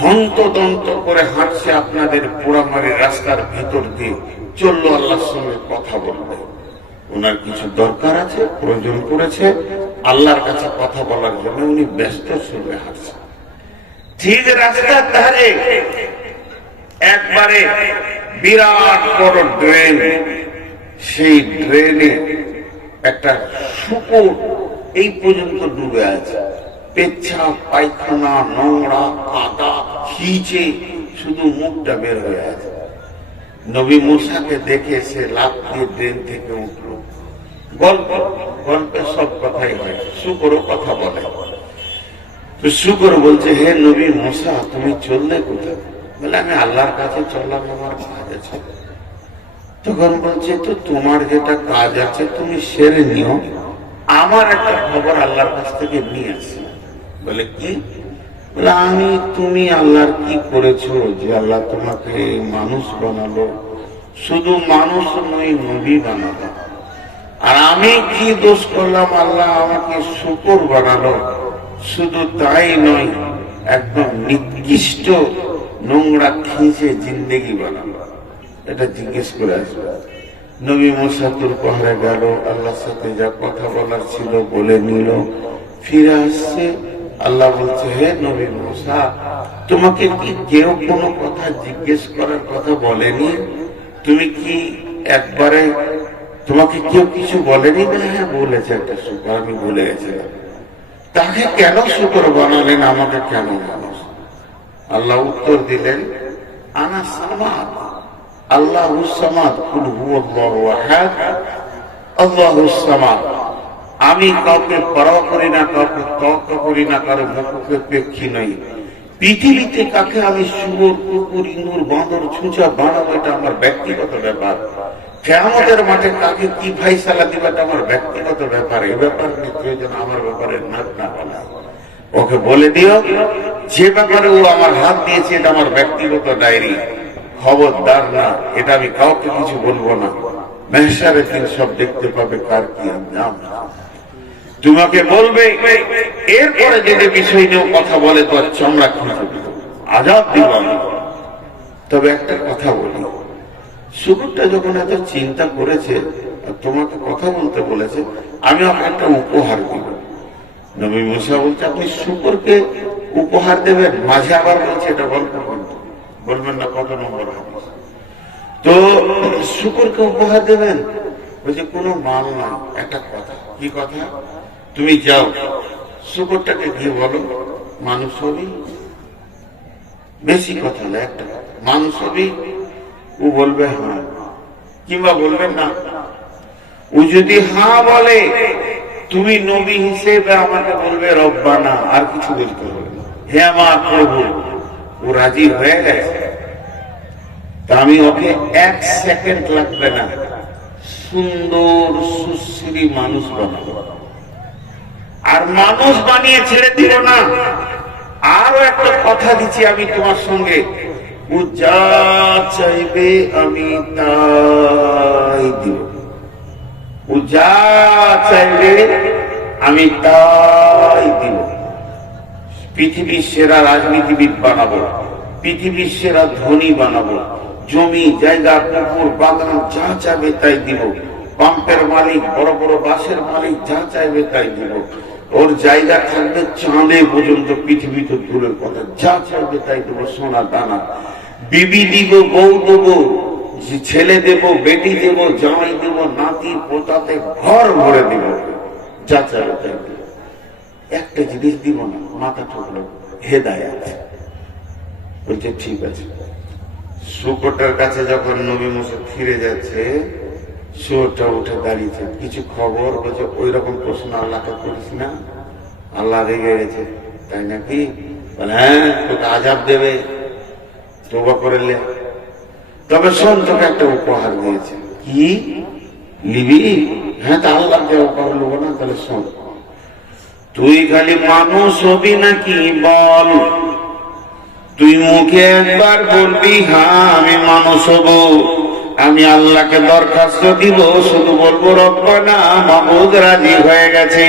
হন্তদন্ত করে হাঁটছে আপনাদের পোড়ামারি রাস্তার ভিতর দিয়ে, চললো আল্লাহর সঙ্গে কথা বলবে। ওনার কিছু দরকার আছে, প্রয়োজন পড়েছে, আল্লাহর কাছে কথা বলার জন্য উনি ব্যস্ত সঙ্গে হাঁটছেন। ঠিক রাস্তার ধারে একবারে বিরাট বড় ড্রেন, সেই ড্রেনে একটা শুকর এই পর্যন্ত ডুবে আছে। পেচ্ছাপ, পায়খানা, নোংরা, কাদা, খিচে, শুধু মুখটা বের হয়ে আছে। নবী মুসাকে দেখে সে লাফ দিয়ে ড্রেন থেকে উঠলো। গল্পের সব কথাই হয়, শুকরও কথা বলে। তো শুকর বলছে, হে নবী মুসা, তুমি চললে কোথায়? বলে, আমি আল্লাহর কাছে চললাম, আমার কাজ আছে। তখন বলছে, তো তোমার যেটা কাজ আছে তুমি সেরে নিও, আমার একটা খবর আল্লাহর কাছ থেকে নিয়ে আসি। বলে, কি? বলে, তুমি আল্লাহর কি করেছো যে আল্লাহ তোমাকে মানুষ বানালো? শুধু মানুষ নয়, নবী বানালো। আর আমি কি দোষ করলাম, আল্লাহ আমাকে শুকর বানালো? শুধু তাই নয়, একদম নিকৃষ্ট নোংরা খিঁচে জিন্দেগি বানালো। এটা জিজ্ঞেস করে আসবে। নবী মুসা তুর পাহাড়ে গেল, আল্লাহর সাথে যা কথা বলার ছিল বলে নিল, ফিরে আসছে। আল্লাহ বলছে, হে নবী মুসা, তোমাকে কি কেউ কোনো কথা জিজ্ঞেস করার কথা বলেনি? তুমি কি একবারে, তোমাকে কেউ কিছু বলেনি? না, হ্যাঁ বলেছে একটা শুকর, আমি ভুলে গেছিলাম। তাকে কেন শুকর বানালেন, আমাকে কেন মানুষ? আল্লাহ উত্তর দিলেন, আনা সামাদ, আল্লাহুস সামাদ, কুল হুয়াল্লাহু আহাদ, আল্লাহুস সামাদ। আমি কাউকে পরোয়া করি না, কাউকে তওয়াক্কা করি না, কারো মুখাপেক্ষী নই। পৃথিবীতে কাকে আমি শুয়োর, কুকুর, ইঁদুর, বাঁদর, ছুঁচা বানাবো, এটা আমার ব্যক্তিগত ব্যাপার। কিয়ামতের মাঠে কাকে কি ফায়সালা দিবে, এটা আমার ব্যক্তিগত ব্যাপার। এই ব্যাপার নিয়ে কেউ যেন আমার ব্যাপারে নাক না বানায়। ওকে বলে দিও, যে ব্যাপারে ও আমার হাত দিয়েছে এটা আমার ব্যক্তিগত ডায়েরি, খবরদার না, এটা আমি কাউকে কিছু বলবো না। মেহশারের দিন সব দেখতে পাবে কার কি আঞ্জাম। তোমাকে বলবে, এরপরে যদি বিষয় নিয়েও কথা বলে তো চমড়া খুঁজে আজাদ দিব আমি। তবে একটা কথা বলি, শুকুরটা যখন এত চিন্তা করেছে আর তোমাকে কথা বলতে বলেছে, আমি ওকে একটা উপহার দিব। নবী মুসা বলছে, আপনি শুকুরকে উপহার দেবেন? মাঝে আবার বলছে, এটা গল্প বলবেন না, কত নম্বর হাদিস। তো শুকুরকে উপহার দেবেন? বলছে কোনো মাল নাই, একটা কথা। কি কথা? তুমি যাও, শুকুরটাকে গিয়ে বলো মানুষ হবি। বেশি কথা না, একটা মানুষ হবি। ও বলবে হ্যাঁ, কিংবা বলবেন না। ও যদি হ্যাঁ বলে, তুমি নবী হিসেবে আমাকে বলবে রব্বানা, আর কিছু বলতে হবে না, হে আমার প্রভু। ও রাজি হয়ে গেছে। তা আমি ওকে 1 সেকেন্ড লাগবে না, সুন্দর সুশ্রী মানুষ বানাবো। আর মানুষ বানিয়ে ছেড়ে দিব না। আরো একটা কথা দিচ্ছি আমি তোমার সঙ্গে, ও যা চাইবে আমি তাই দিব। ও যা চাইবে আমি তাই দিব। পৃথিবীর সেরা রাজনীতিবিদ বানাবো, পৃথিবীর সেরা ধনী বানাবো, জমি জায়গা পুকুর বাগান যা চাইবে তাই দিব। পাম্পের মালিক, বড় বড় বাসের মালিক যা চাইবে তাই দিব। ওর জায়গা থাকবে চাঁদে পর্যন্ত, পৃথিবী তো দূরের কথা, যা চাইবে তাই দেবো। সোনা দানা, বিবি দিব, বউ দেবো, ছেলে দেব, বেটি দেব, জামাই দেব, নাতি পোতাতে ঘর ভরে দিব, যা চাইবে তাই দেব। একটা জিনিস দিব না, মাথা ঠুকলো, হেদায়েত। বলছে ঠিক আছে। শুকরটার কাছে যখন নবী মুসা ফিরে যাচ্ছে, শুয়োরটা উঠে দাঁড়িয়েছে, কিছু খবর? বলছে ওই রকম প্রশ্ন আল্লাহকে করিস না, আল্লাহ রেগে গেছে। তাই নাকি? বলে হ্যাঁ, তোকে আযাব দেবে, তওবা করে নে। তবে শোন, তোকে একটা উপহার দিয়েছে। কি লিবি? হ্যাঁ, তা আল্লাহকে উপহার নেবো না? তাহলে শোন, তুই খালি মানুষ হবি নাকি বল। তুই মুখে একবার বলবি হ্যাঁ আমি মানুষ হব, আমি আল্লাহকে দরখাস্ত দিব, শুধু বলবো রব্বানা, মাবুদ রাজি হয়ে গেছে।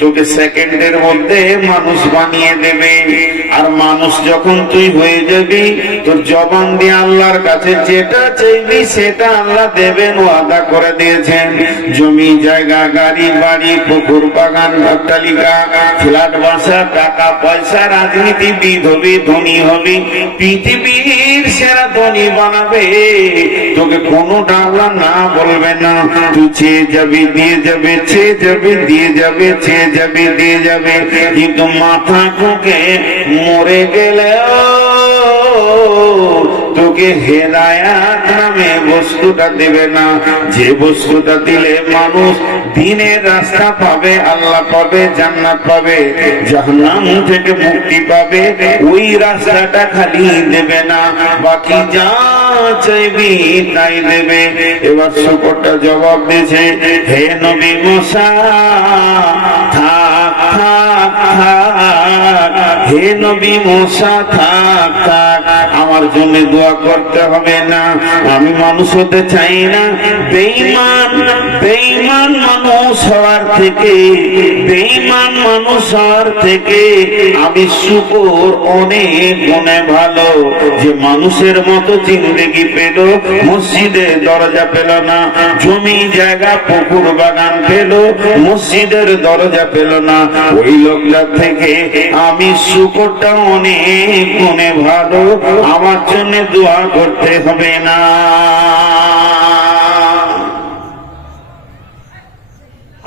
তোকে সেকেন্ডের মধ্যে মানুষ বানিয়ে দেবে। আর মানুষ যখন তুই হয়ে যাবি, তোর জবান দিয়ে আল্লাহর কাছে যেটা চাইবি সেটা আল্লাহ দেবেন, ওয়াদা করে দিয়েছেন। জমি জায়গা, গাড়ি বাড়ি, পুকুর বাগান, অট্টালিকা, ফ্ল্যাট বাসা, টাকা পয়সা, রাজনীতিবিদ হবি, ধনী হবি, পৃথিবীর সেরা ধনী বানাবে। তোকে কোনোটা আল্লাহ না বলবে না। তুই চেয়ে যাবি, দিয়ে যাবে, চেয়ে যাবে, দিয়ে যাবে, চেয়ে যাবে, দিয়ে যাবে। কিন্তু মাথা ঠুকে মরে গেলেও তোকে হেদায়াত নামে বস্তুটা দেবে না। যে বস্তুটা দিলে মানুষ দিনের রাস্তা পাবে, আল্লাহ পাবে, জান্নাত পাবে, জাহান্নাম থেকে মুক্তি পাবে, ওই রাস্তাটা খালি দেবে না, বাকি যা চাইবি তাই দেবে। এবার শুকরটা জবাব দিয়েছে, হে নবী মুসা, থাক থাক থাক, হে নবী মুসা থাক থাক, আমার জন্য দোয়া করতে হবে না, আমি মানুষ হতে চাই না। বেঈমান বেঈমান মানুষ মানুষ হওয়ার থেকে, বেঈমান মানুষ হওয়ার থেকে আমি শুকর অনেক গুণে ভালো। যে মানুষের মতো জিন্দেগি পেল, মসজিদে দরজা পেল না, জমি জায়গা পুকুর বাগান পেল, মসজিদের দরজা পেল না, ওই লোকটার থেকে আমি শুকরটা অনেক গুণে ভালো। আমার জন্য দোয়া করতে হবে না।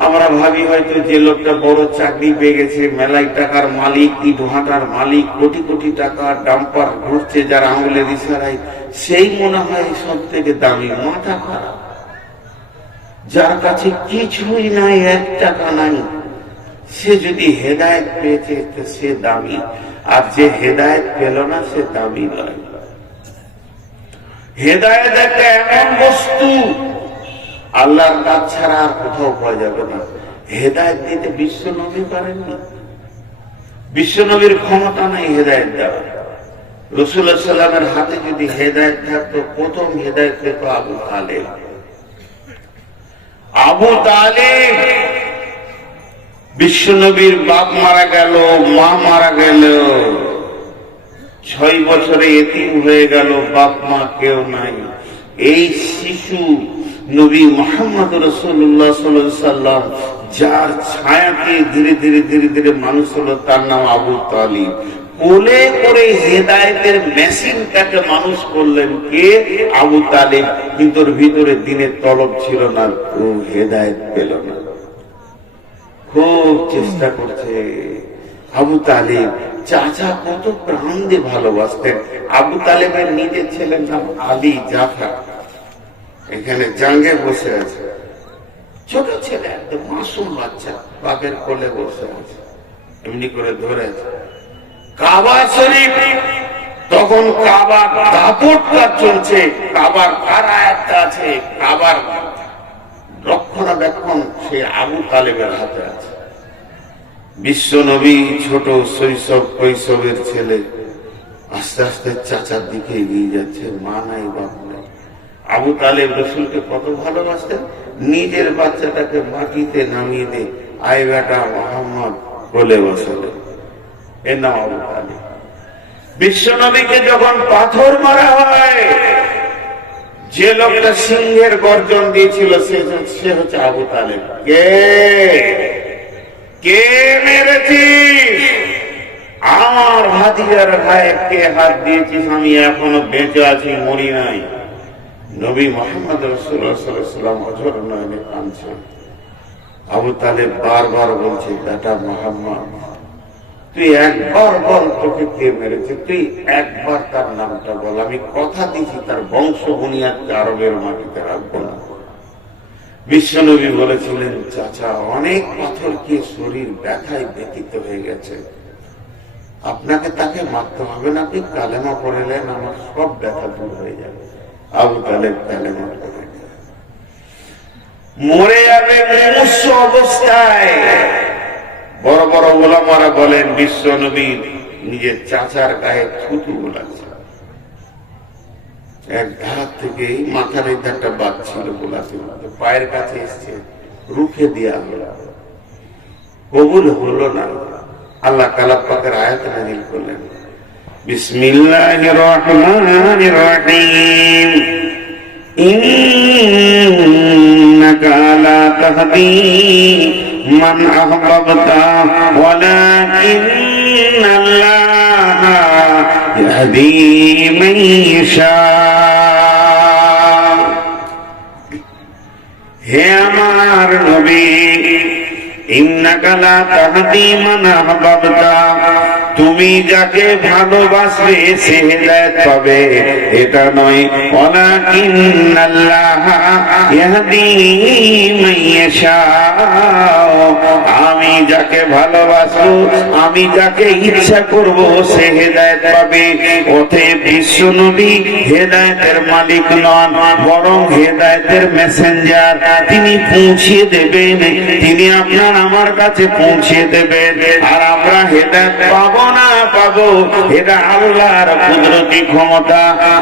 আমরা ভাবি হয়তো যে লোকটা বড় চাকরি পেয়ে গেছে, মেলাই টাকার মালিক, ইট ভাটার মালিক, কোটি কোটি টাকা ডাম্পার ঘুরছে যার আঙুলের ইশারায়, সেই মনে হয় সব থেকে দামি। মাথা খারাপ। যার কাছে কিছুই নাই, 1 টাকা নাই, সে যদি হেদায়েত পেয়েছে সে দামি, আর যে হেদায়েত পেল না সে দামি নয়। হেদায়েত একটা এমন বস্তু, আল্লাহর কাজ ছাড়া আর কোথাও পাওয়া যাবে না। হেদায়েত দিতে বিশ্ব নবী পারেননি, বিশ্ব নবীর ক্ষমতা নাই হেদায়েত দেওয়া। রাসূলুল্লাহ সাল্লাল্লাহু আলাইহি ওয়াসাল্লামের হাতে যদি হেদায়েত থাকতো, প্রথম হেদায়েত পেত আবু তালেব। আবু তালেব বিশ্ব নবীর বাপ মারা গেল, মা মারা গেল, 6 বছরে এতিম হয়ে গেল, বাপ মা কেউ নাই। এই শিশু নবী মুহাম্মদ রাসূলুল্লাহ সাল্লাল্লাহু আলাইহি ওয়াসাল্লাম, যার ছায়াতে ধীরে ধীরে ধীরে ধীরে মানুষ হলো, তার নাম আবু তালিব। কোলে করে হেদায়েতের মেশিনটাকে মানুষ করলেন কে? আবু তালিব। কিন্তু ওর ভিতরে দিনের তলব ছিল না, ও হেদায়েত পেল না। খুব চেষ্টা করছে আবু তালিব। চাচা কত প্রাণ দিয়ে ভালোবাসতেন। আবু তালেবের নিজের ছেলের নাম আলী জাফর, এখানে জাঙ্গে বসে আছে, ছোট ছেলে, একদম মাসুম বাচ্চা, বাপের কোলে বসে আছে, এমনি করে ধরে আছে। কাবা শরীফ তখন কাবার দাপটটা চলছে, কাবার কারায়াতটা আছে, কাবার রক্ষণাবেক্ষণ সে আবু তালেবের হাতে আছে। বিশ্ব নবী ছোট শৈশব কৈশোরের ছেলে, আস্তে আস্তে চাচার দিকে এগিয়ে যাচ্ছে, মা নাই বাপ নাই। আবু তালেব রসুলকে কত ভালোবাসতেন, নিজের বাচ্চাটাকে মাটিতে নামিয়ে দিয়ে আয় বেটা মোহাম্মদ বলে বসালেন, এর নাম আবু তালেব। বিশ্ব নবীকে যখন পাথর মারা হয়, যে লোকটা সিংহের গর্জন দিয়েছিল সে হচ্ছে আবু তালেব। কে মেরেছিস? আমার ভাতিজার গায়ে কে হাত দিয়েছিস? আমি এখনো বেঁচে আছি, মরি নাই। নবী মুহাম্মদ রাসূলুল্লাহ সাল্লাল্লাহু আলাইহি ওয়াসাল্লাম অঝর নয়নে কাঁদছেন। আবু তালেব বারবার বলছে, বেটা মুহাম্মদ, তুই একবার বল তোকে কে মেরেছে, তুই একবার তার নামটা বল, আমি কথা দিচ্ছি তার বংশ বুনিয়াদকে আরবের মাটিতে রাখবো না। বিশ্বনবী বলেছিলেন, চাচা অনেক পাথর কি শরীর ব্যথায় ব্যথিত হয়ে গেছে, আপনাকে তাকে মারতে হবে না, আপনি কালেমা পড়লেন, আমার সব ব্যথা দূর হয়ে যাবে। আবু তালেব কালেমা পড়ে মরে যাবে মুমূর্ষ অবস্থায়। বড় বড় ওলামারা বলেন, বিশ্ব নবী নিজের চাচার গায়ে থুতু গোলাচ্ছে, এক ধার থেকে মাথার এই ধারটা বাদ ছিল, গোলাচ্ছে, পায়ের কাছে এসছে, রুখে দেওয়া হলো, কবুল হলো না। আল্লাহ কালাম পাকের আয়াত নাযিল করলেন, বিসমিল্লাহির রহমানির রহিম, ইন্নাকা লা তাহদি মান আহবাবতা ওয়ালাকিন্নাল্লাহা ইয়াহদি মান ইয়াশা। হে আমার নবী, ইন্নাকা লা তাহদি মান আহবাবতা, তুমি যাকে ভালোবাসবে সে হেদায়েত পাবে, এটা নয়। ওয়ালাকিন্নাল্লাহা ইয়াহদি মান ইয়াশা, আমি যাকে ভালোবাসবো, আমি যাকে ইচ্ছা করব সে হেদায়েত পাবে। অতএব বিশ্ব নবী হেদায়েতের মালিক নন, বরং হেদায়েতের মেসেঞ্জার। তিনি পৌঁছিয়ে দেবেন, তিনি আপনার আমার কাছে পৌঁছিয়ে দেবেন, আর আমরা হেদায়েত পাবো না, পাবো বানাবো, এটা আল্লাহর কুদরতি ক্ষমতা।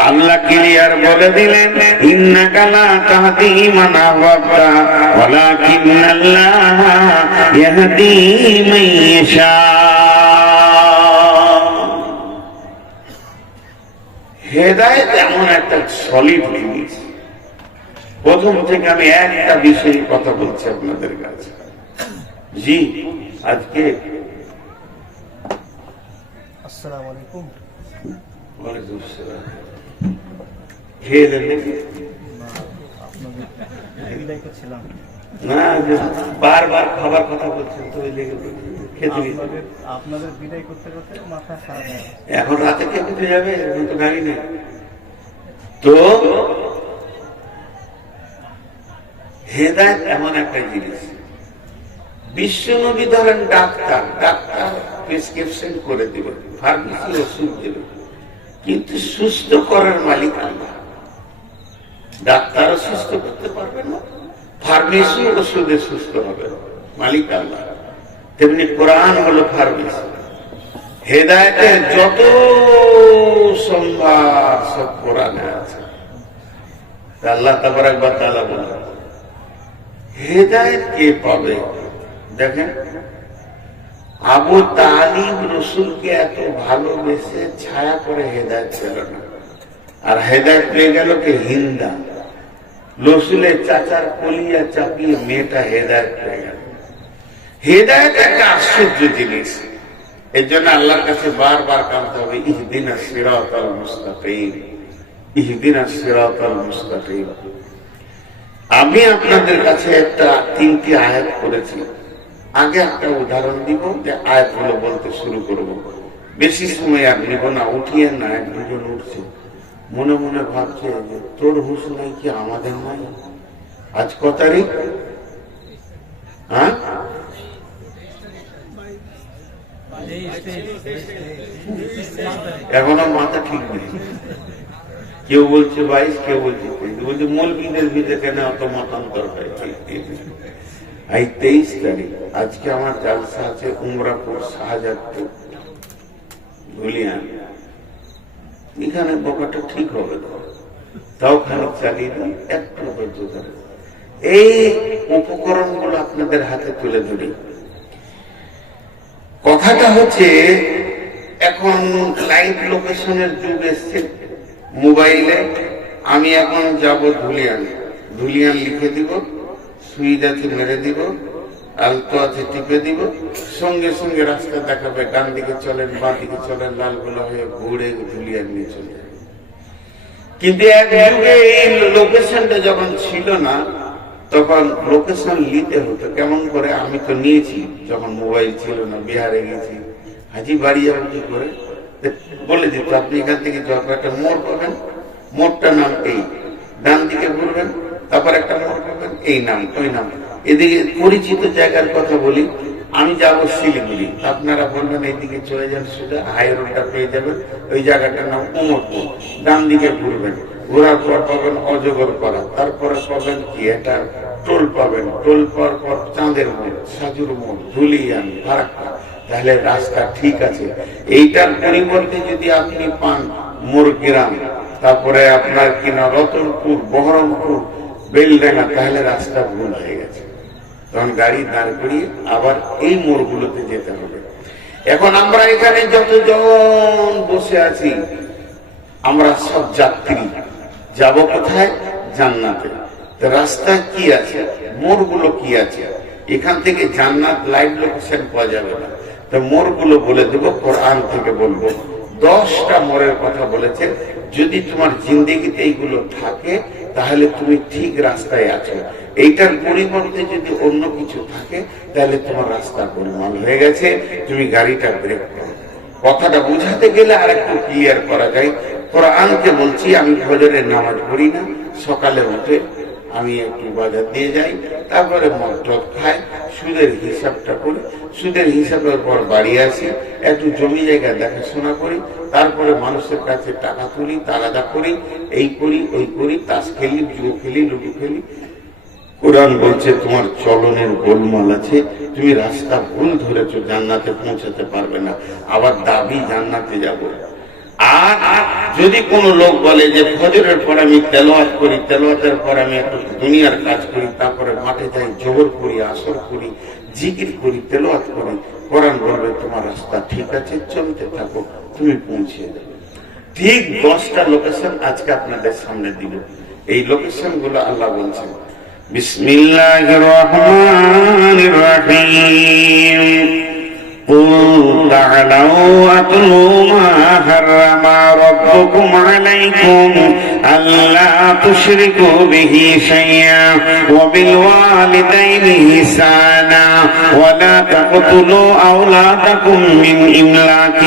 আল্লাহ ক্লিয়ার বলে দিলেন, ইন্নাকা লা তাহদি মান আহবাবতা ওয়ালাকিন্নাল্লাহা ইয়াহদি মান ইয়াশা। হেদায়েত এমন একটা সলিড জিনিস। প্রথম থেকে আমি একটা বিষয়ে কথা বলছি আপনাদের কাছে। জি, আজকে আসসালামু আলাইকুম। ওয়ালাইকুম আসসালাম। খেয়ে দেন নাকি? বিদায় করছিলাম। না, বারবার খাবার কথা বলছেন তো, খেতে আপনাদের বিদায় করতে করতে মাথা খারাপ হয়ে গেছে। এখন রাতে কে খেতে যাবে? এখন তো গাড়ি নেই। তো হেদায়েত এমন একটা জিনিস। বিশ্বনবী ধরেন ডাক্তার, ডাক্তার প্রেসক্রিপশন করে দিবে, ফার্মেসি ওষুধ দেবে, কিন্তু সুস্থ করার মালিক আল্লাহ। ডাক্তারও সুস্থ করতে পারবে না, ফার্মেসি ওষুধে সুস্থ হবে, মালিক আল্লাহ। তেমনি কোরআন হলো ফার্মেসি। হেদায়েতের যত সম্ভার সব কোরআনে আছে। আল্লাহ তাবারাক ওয়া তাআলা বলেন, হেদায়েত কে পাবে? দেখেন, আবু তালিব রসুলকে এত ভালোবেসে ছায়া করে হেদায়েত পেল না, আর হেদায়েত পেয়ে গেল কে? হিন্দা। রসুলের চাচার কলিয়া চাপিয়ে মেয়েটা হেদায়েত পেয়ে গেল। হেদায়েত একটা আশ্চর্য জিনিস। এর জন্য আল্লাহর কাছে বারবার কাঁদতে হবে, ইহদিনাস সিরাতাল মুস্তাকিম, ইহদিনাস সিরাতাল মুস্তাকিম। আমি আপনাদের কাছে একটা 3টি আয়াত করেছি। আগে একটা উদাহরণ দিব, যে আয়াতগুলো বলতে শুরু করব। বেশি সময় আর নিব না, উঠিয়ে না। এক দুজন উঠছে, মনে মনে ভাবছে যে তোর হুঁশ নাই কি আমাদের নাই? আজ কত তারিখ? হ্যাঁ, এখনো মাথা ঠিক নেই। কেউ বলছে 22, কেউ বলছে 23, বলছে মৌলবীদের ভিতরে কেন অত মতান্তর হয়? 23 তারিখ। আজকে আমার জালসা আছে উমরাপুর, শাহজাদপুর, ধুলিয়ান। এখানে বকাটা ঠিক হবে, তাও খারাপ চালিয়ে দেন, একটু ধৈর্য ধরে। এই উপকরণগুলো আপনাদের হাতে তুলে ধরি। কথাটা হচ্ছে, এখন লাইভ লোকেশনের যুগ এসছে মোবাইলে। আমি এখন যাব ধুলিয়ান, ধুলিয়ান লিখে দিব, সুইচ আছে মেরে দিব, আলতো আছে টিপে দিব, সঙ্গে সঙ্গে রাস্তা দেখাবে, ডান দিকে চলেন, বাঁ দিকে চলেন, লালগোলা হয়ে ঘুরে ধুলিয়ান নিয়ে চলে যাবে। কিন্তু এক যুগে এই লোকেশনটা যখন ছিল না, তখন লোকেশন নিতে হতো। কেমন করে? আমি তো নিয়েছি যখন মোবাইল ছিল না, বিহারে গেছি, হাজি বাড়ি যাবেন কি করে বলে দিত, আপনি এখান থেকে যখন একটা মোড় পাবেন, মোড়টার নাম এই, ডান দিকে ঘুরবেন, তারপর একটা মোড় পাবেন, এই নাম ওই নাম। এদিকে পরিচিত জায়গার কথা বলি, আমি যাবো শিলিগুড়ি, আপনারা বলবেন এইদিকে চলে যান, সোজা হাই রোডটা পেয়ে যাবেন, ওই জায়গাটার নাম উমরপুর। ডান দিকে ঘুরবেন, ঘোরার পর পাবেন অজগর পাড়া, তারপরে পাবেন কি এটা টোল পাবেন, টোল পাওয়ার পর চাঁদের মোড়, সাজুর মোড়, ধুলিয়ান, ফারাক্কা। তাহলে রাস্তা ঠিক আছে। এইটার পরিবর্তে যদি আপনি পান মোরগ্রাম, তারপরে আপনার কিনা রতনপুর, বহরমপুর, বেলডাঙ্গা, তাহলে রাস্তা ভুল হয়ে গেছে। তখন গাড়ি দাঁড় করিয়ে আবার এই মোড়গুলোতে যেতে হবে। এখন আমরা এখানে যতজন বসে আছি, আমরা সব যাত্রী, যাব কোথায়? জান্নাতে। রাস্তা কি আছে, মোড়গুলো কি আছে? এখান থেকে জান্নাত লাইভ লোকেশন পাওয়া যাবে না, তো মোড়গুলো বলে দেবো, কোরআন থেকে বলবো। 10টা মোড়ের কথা বলেছে। যদি তোমার জিন্দেগিতে এইগুলো থাকে, তাহলে তুমি ঠিক রাস্তায় আছো। এইটার পরিবর্তে যদি অন্য কিছু থাকে, তাহলে তোমার রাস্তা গোলমাল হয়ে গেছে, তুমি গাড়িটা ব্রেক করো। কথাটা বুঝাতে গেলে আর একটু ক্লিয়ার করা যায়। কোরআনকে বলছি, আমি ফজরের নামাজ পড়ি না, সকালে উঠে আমি একটু বাজার দিয়ে যাই, তারপরে মদ খাই, সুদের হিসাবটা করি, সুদের হিসাবের পর বাড়ি আসি, একটু জমি জায়গা দেখাশোনা করি, তারপরে মানুষের কাছে টাকা তুলি, তাগাদা করি, এই করি ওই করি, তাস খেলি, জুয়ো খেলি, লুডু খেলি। কোরআন বলছে তোমার চলনের গোলমাল আছে, তুমি রাস্তা ভুল ধরেছো, জান্নাতে পৌঁছাতে পারবে না। আবার দাবি জান্নাতে যাব। আর যদি কোন লোক বলে যে ফজরের পর আমি তেলাওয়াত করি, তেলাওয়াতের পর আমি একটু দুনিয়ার কাজ করি, তারপরে মাঠে যাই, জোহর করি, আসর করি, জিকির করি, তেলাওয়াত করি, কোরআন বলবে তোমার রাস্তা ঠিক আছে, চলতে থাকো, তুমি পৌঁছে যাবে। ঠিক 10টা লোকেশন আজকে আপনাদের সামনে দিব। এই লোকেশন গুলো আল্লাহ বলছেন, বিসমিল্লাহির রহমানির রহিম। قل تعالوا أتلوا ما حرم ربكم عليكم ألا تشركوا به شيئا وبالوالدين إحسانا ولا تقتلوا أولادكم من إملاق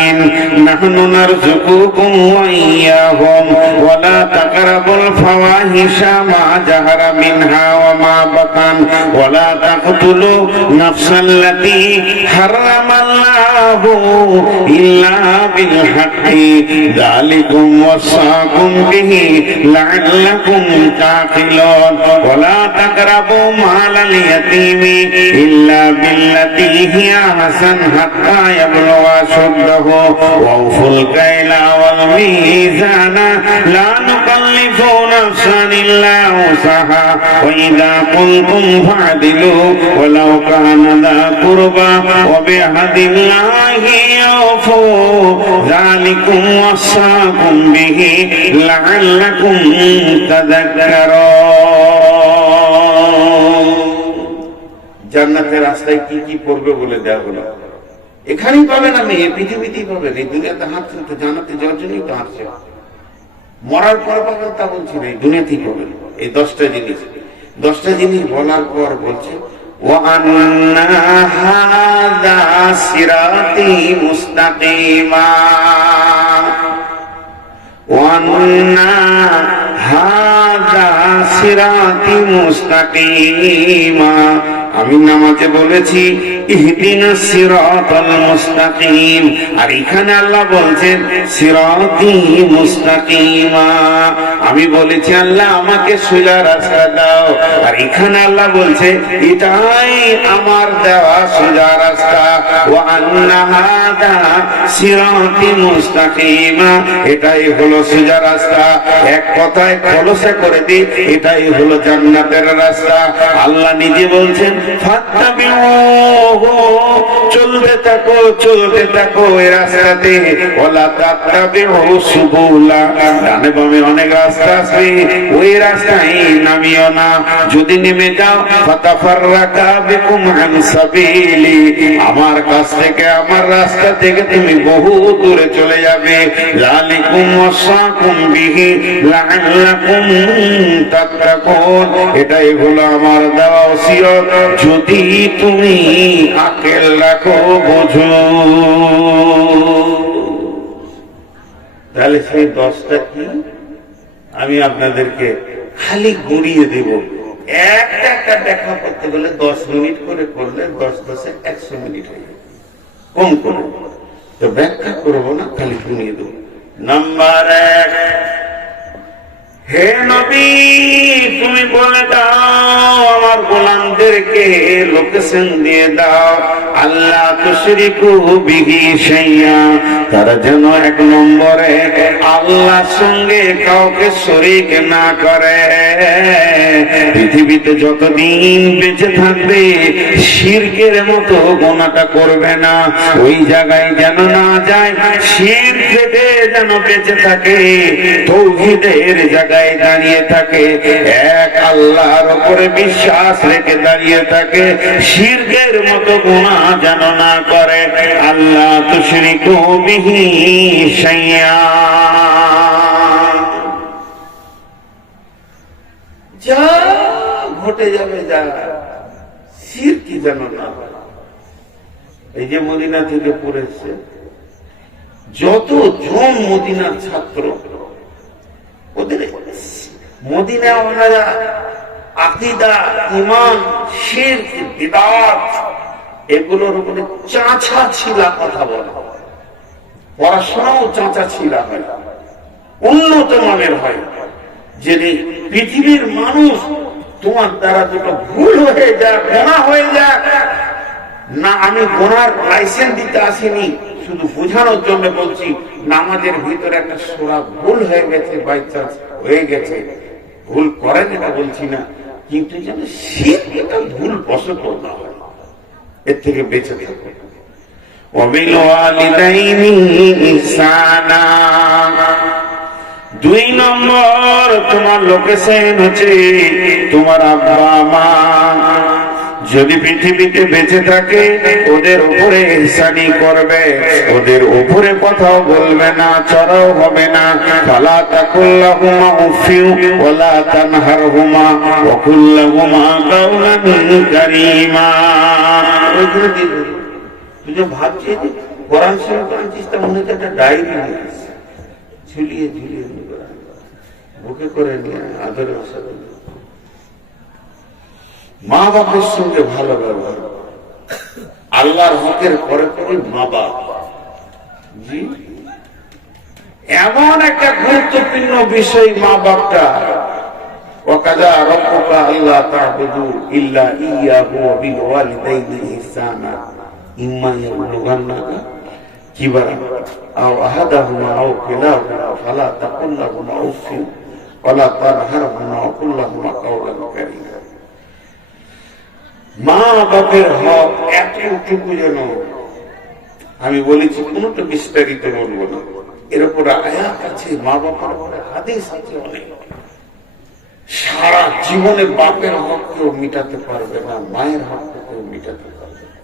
نحن نرزقكم وإياهم ولا تقربوا الفواحش ما ظهر منها وما بطن ولا تقتلوا نفس التي حرم الله إلا بالحق ذلكم وصاكم به لعلكم تعقلون ولا تقربوا مال اليتيم إلا بالتي هي أحسن حتى يبلغ أشده وأوفوا الكيل والميزان لا نكلف نفسا إلا وسعها وإذا قلتم فاعدلوا ولو كان ذا قربى وبعهد الله أوفوا ذلكم وصاكم به لعلكم تذكرون। জান্নাতের রাস্তায় কি কি করবে বলে দেওয়া হলো। এখানেই পাবেন, আপনি এই পৃথিবীতেই পাবেন। এই দুনিয়াতে হাঁটছেন তো জান্নাতে যাওয়ার জন্যই তো হাঁটছেন। মরার পর পাবেন তা বলছি না, এই দুনিয়াতেই পাবেন। এই 10টা জিনিস বলার পর বলছে وَأَنَّ هَذَا صِرَاطِي مُسْتَقِيمًا وَأَنَّ هَذَا صِرَاطِي مُسْتَقِيمًا। আমি নামাজে বলেছি ইহদিনাস সিরাতাল মুস্তাকিম, আর এখানে আল্লাহ বলছেন সিরাতি মুস্তাকিমা। আমি বলেছি আল্লাহ আমাকে সোজা রাস্তা দাও, আর এখানে আল্লাহ বলছে এটাই আমার দেওয়া সোজা রাস্তা। ওয়া আন্না হাদা সিরাতি মুস্তাকিমা, এটাই হলো সোজা রাস্তা। এক কথায় খোলসা করে দিই, এটাই হলো জান্নাতের রাস্তা। আল্লাহ নিজে বলছেন চলতে থাকো এই রাস্তাতে, ওয়ালা তাত্তাবিউ সুবুলা, ডানে বামে অনেক রাস্তা আছে, ওই রাস্তায় নামিও না। যদি নেমে যাও ফাতাফাররাকা বিকুম আন সাবিলি, আমার কাছ থেকে, আমার রাস্তা থেকে তুমি বহু দূরে চলে যাবে। যালিকুম ওয়াসাকুম বিহি লাআল্লাকুম তাত্তাকুন, এটাই হলো আমার দেওয়া ওসিয়ত, যদি তুমি আকেল রাখো, বোঝো। তাহলে সেই 10টা কি আমি আপনাদেরকে খালি গুড়িয়ে দেব। একটা দেখা করতে গেলে 10 মিনিট করে করলে 10 100 মিনিট হয়ে যাবে, কম করে তো ব্যাখ্যা করবো না, খালি গুড়িয়ে দেবো। নাম্বার 1, হে নবী তুমি বলে দাও আমার গোলামদেরকে, লোকেশন দিয়ে দাও, আল্লাহ তুশরিকু বিহি শাইআ, তারা যেন 1 নম্বরে আল্লাহর সঙ্গে কাউকে শরীক না করে। পৃথিবীতে যতদিন বেঁচে থাকবে শিরকের মতো গোনাটা করবে না, ওই জায়গায় যেন না যায়, শিরক থেকে যেন বেঁচে থাকে, তাওহীদের জায়গায় দাঁড়িয়ে থাকে, এক আল্লাহর উপরে বিশ্বাস রেখে দাঁড়িয়ে থাকে, শিরকের মতো গুনাহ যেন না করে। আল্লাহ তুশরিকু বিহি শাইআ, যা ঘটে যাবে যা, শিরক যেন না। এই যে মদিনা থেকে পড়েছে যত জন মদিনার ছাত্র, ওদের মদিনা ওনারা আকীদা, ঈমান, শিরক, বিদআত এগুলোর উপরে চাঁচা ছিলা কথা বলে, পড়াশোনাও চাঁচা ছিলা হয়, উন্নত মানের হয়, যে পৃথিবীর মানুষ তোমার দ্বারা দুটো ভুল হয়ে যাক, গোনা হয়ে যাক, না আমি গোনার লাইসেন্স দিতে আসিনি, শুধু বোঝানোর জন্য বলছি নামাজের ভিতরে একটা সূরা ভুল হয়ে গেছে, বাই চান্স হয়ে গেছে, ভুল করেন এটা বলছি না, কিন্তু যেন সেটা ভুল বশত না হয়, এর থেকে বেঁচে থাকো। ওয়াবিল ওয়ালিদাইনি ইহসানা। 2 নম্বর তোমার লোকেশন হচ্ছে তোমার আব্বা মা যদি পৃথিবীতে বেঁচে থাকে ওদের উপরে ইহসানি করবে, ওদের উপরে কথাও বলবে না, চড়াও হবে না। ফালা তাকুল্লাহুমা উফিউ ওয়ালা তানহারহুমা ওয়া কুল্লাহুমা কাওলান কারীমা। ওইগুলো দিবে। তুই যে ভাবছিস কোরআন শরীফ পড়ছিস, তা মনে হচ্ছে একটা ডায়েরি নিয়ে আসছে, ঝুলিয়ে ঝুলিয়ে বুকে করে নিয়ে আদরের সাথে। মা বাপের সঙ্গে ভালো ব্যবহার, আল্লাহর হকের পরে পরে মা বাপ। জি, এমন একটা গুরুত্বপূর্ণ বিষয় মা বাপটা। ওয়াকাদা রাব্বুকা আল্লা তা'বুদু ইল্লা ইয়্যাহু ওয়া বিল ওয়ালিদাইনি ইহসানা ইম্মা ইয়াবলুগান্না কিবারা আও আহাদাহুমা আও কিলাহুমা ফালা তাকুল লাহুমা উফিন ওয়ালা তানহারহুমা ওয়া কুল লাহুমা কাওলান কারীমা। মা বাপের হক এতটুকু যেন, আমি বলেছি কোনটা বিস্তারিত বলবো না, এর উপর আয়াত আছে, মা বাবার উপরে হাদিস আছে অনেক। সারা জীবনে বাপের হক কেউ মিটাতে পারবে না, মায়ের হক কেউ মিটাতে পারবে না।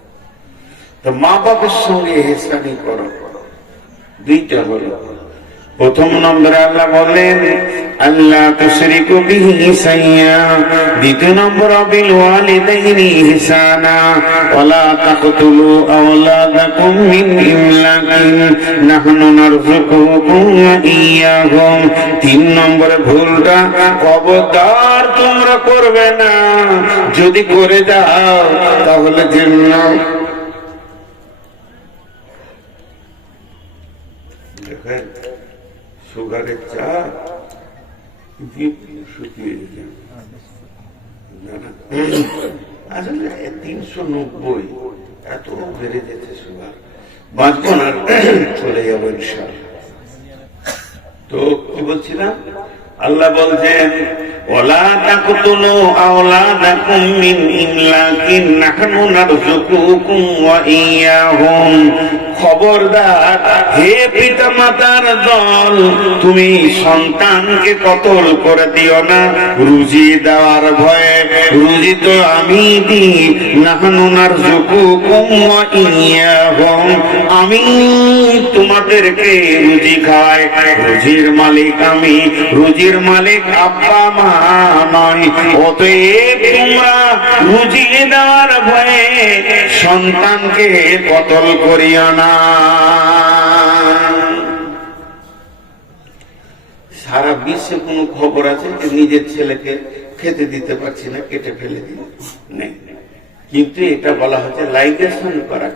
তো মা বাপের সঙ্গে ইহসানি করো। 2টা হলো, প্রথম নম্বরে আল্লাহ বলেন আল্লাহ তুশরিকু বিহি শাইয়্যা। 2 নম্বর বিল ওয়ালিদাইনি ইহসানা ওয়ালা তাকতুলু আওলাদাকুম মিন ইমলাকিন নাহনু নারযুকুকুম ওয়া ইয়্যাহুম। 3 নম্বরে ভুলটা খবরদার তোমরা করবে না, যদি করে দাও তাহলে জন্য দেখেন সুগারের চা শুকিয়ে দিলেন, আসলে 390 এত বেড়ে যেতে সুগার, বাঁচবো না, চলে যাবো ইনশাআল্লাহ। তো কি বলছিলাম, আল্লাহ বলছেন ওয়ালা তাকতুলু আওলাদাকুম মিন ইমলাকিন নাহনু নারযুকুকুম ওয়া ইয়্যাহুম। খবরদার হে পিতামাতার দল, তুমি সন্তানকে কতল করে দিও না রুজি দেওয়ার ভয়ে, রুজি তো আমি দিই। নাহনু নারযুকুকুম ওয়া ইয়্যাহুম, আমি তোমাদেরকে রুজি খাই, রুজির মালিক আমি, রুজির মালিক আব্বা মা নয়। অতএব তোমরা রুজি দেওয়ার ভয়ে সন্তানকে কতল করিও না। সারা বিশ্বে কোন খবর আছে যে নিজের ছেলেকে খেতে দিতে পারছি না, কেটে ফেলে দিই নেই, কিন্তু এটা বলা হচ্ছে লাইগেশন করা।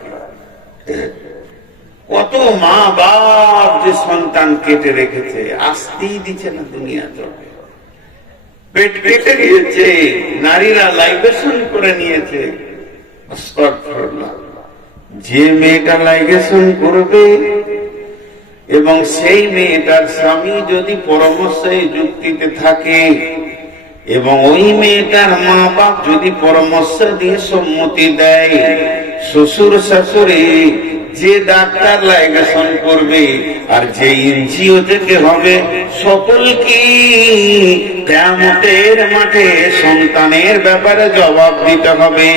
কত মা বাপ যে সন্তান কেটে রেখেছে, আসতেই দিচ্ছে না দুনিয়া চলে, পেট কেটে দিয়েছে, নারীরা লাইগেশন করে নিয়েছে। যে মেয়েটা লাইগেশন করবে এবং সেই মেয়েটার স্বামী যদি পরামর্শে যুক্তিতে থাকে এবং ওই মেয়েটার মা বাপ যদি পরামর্শ দিয়ে সম্মতি দেয়, শ্বশুর শাশুড়ি যে ডাক্তার লাইগেশন করবে আর যে এনজিও থেকে হবে, সকলকে কিয়ামতের মাঠে সন্তানের ব্যাপারে জবাব দিতে হবে।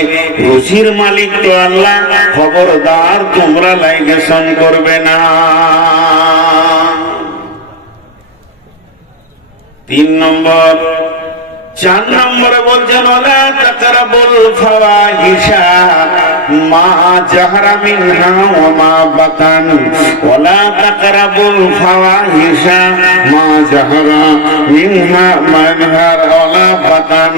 রুজির মালিক তো আল্লাহ, খবরদার তোমরা লাইগেশন করবে না। 3 নম্বর। 4 নম্বরে বলছেন ওয়ালা তাকরাবুল ফাওয়াহিশা মা জাহরা মিনহা ওয়া মা বাতান ওয়ালা তাকরাবুল ফাওয়াহিশা মা জাহরা মিনহা ওয়ালা বাতান।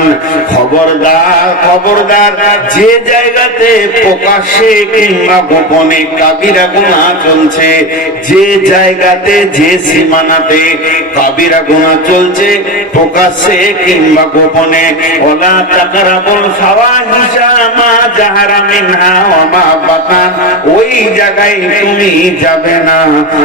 খবরদার খবরদার, যে জায়গাতে প্রকাশ্যে কিংবা গোপনে কাবিরা গুনাহ চলছে, যে জায়গাতে যে সীমানাতে কাবিরা গুনাহ চলছে প্রকাশ্যে কিংবা গোপনে, ওয়ালা তাকরাবুল ফাওয়াহিশা মা জাহরা মিনহা ওয়া মা বাতান, ওই জায়গায় তুমি যাবে না।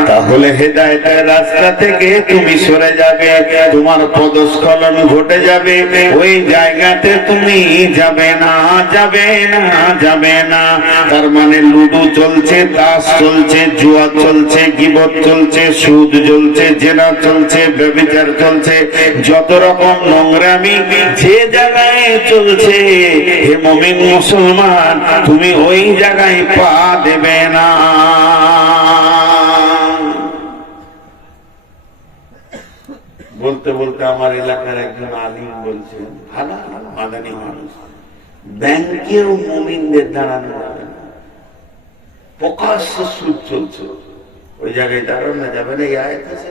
তাহলে হেদায়েতের রাস্তা থেকে তুমি সরে যাবে, তোমার পদস্খলন ঘটে যাবে, ওই জায়গাতে তুমি যাবে না, যাবে না, যাবে না। তার মানে লুডু চলছে, তাস চলছে, জুয়া চলছে, গীবত চলছে, সুদ চলছে, জেনা চলছে, ব্যভিচার চলছে, যত রকম নোংরামি যে জায়গায় চলছে, হে মুমিন মুসলমান, তুমি ওই জায়গায় পা দেবে না। বলতে বলতে আমার এলাকার একজন আলিম বলছেন, ভালো মাদানী মানুষ, ব্যাংকেও মুমিনদের দাঁড়ানো যাবে না, প্রকাশ্য সুদ চলছে, ওই জায়গায় দাঁড়ানো যাবে না, এই আয়াত আছে।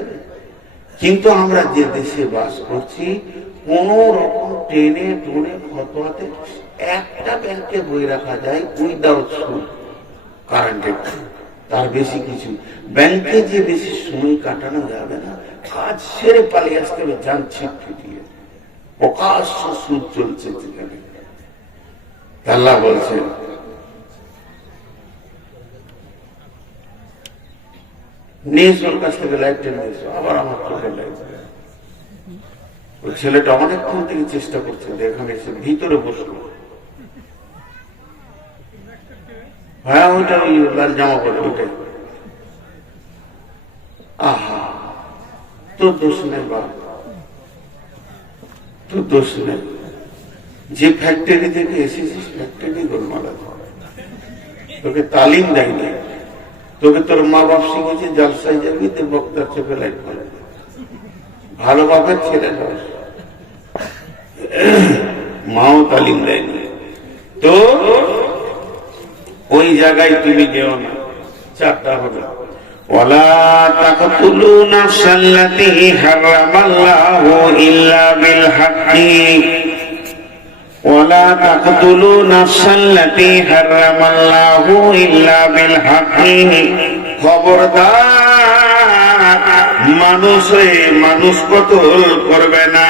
কিন্তু আমরা যে দেশে বাস করছি, কোন রকম টেনে টুনে ফতোয়াতে একটা ব্যাংকে বই রাখা যায় উইদাউট সুদ, কারেন্টের, তার বেশি কিছু ব্যাংকে যে বেশি সময় কাটানো যাবে না, কাজ সেরে পালিয়ে আসতে হবে, যান ছিপ ফিটিয়ে, প্রকাশ্য সুদ চলছে সেখানে। আল্লাহ বলছেন, নিজ ওর কাছ থেকে লাইট টেনে দিয়েছে, আবার আমার চোখের লাইট। ওই ছেলেটা অনেকক্ষণ থেকে চেষ্টা করছে, এখানে এসে ভিতরে বসলো, হ্যাঁ ওইটা ওই লাল জামা পরে ওইটাই। আহা, তোর দোষ নেই বাবা, তোর দোষ নেই, যে ফ্যাক্টরি থেকে এসেছিস ফ্যাক্টরি গোলমাল আছে, তোকে তালিম দেয়নি, তোকে তোর মা বাপ শিখেছে জলসায় যাবি তো বক্তার চোখে লাইট করে, ভালো বাপের ছেলে মাও তালিম দেয়নি, তো ওই জায়গায় তুমি যেও না। চারটা হবে, ওয়ালা তাকতুলু নাফসাল্লাতী হারামাল্লাহু ইল্লা বিল হাক্কি ওয়ালা তাকতুলু নাফসাল্লাতী হারামাল্লাহু ইল্লা বিল হাক্কি। খবরদার, মানুষ হয়ে মানুষ কতল করবে না।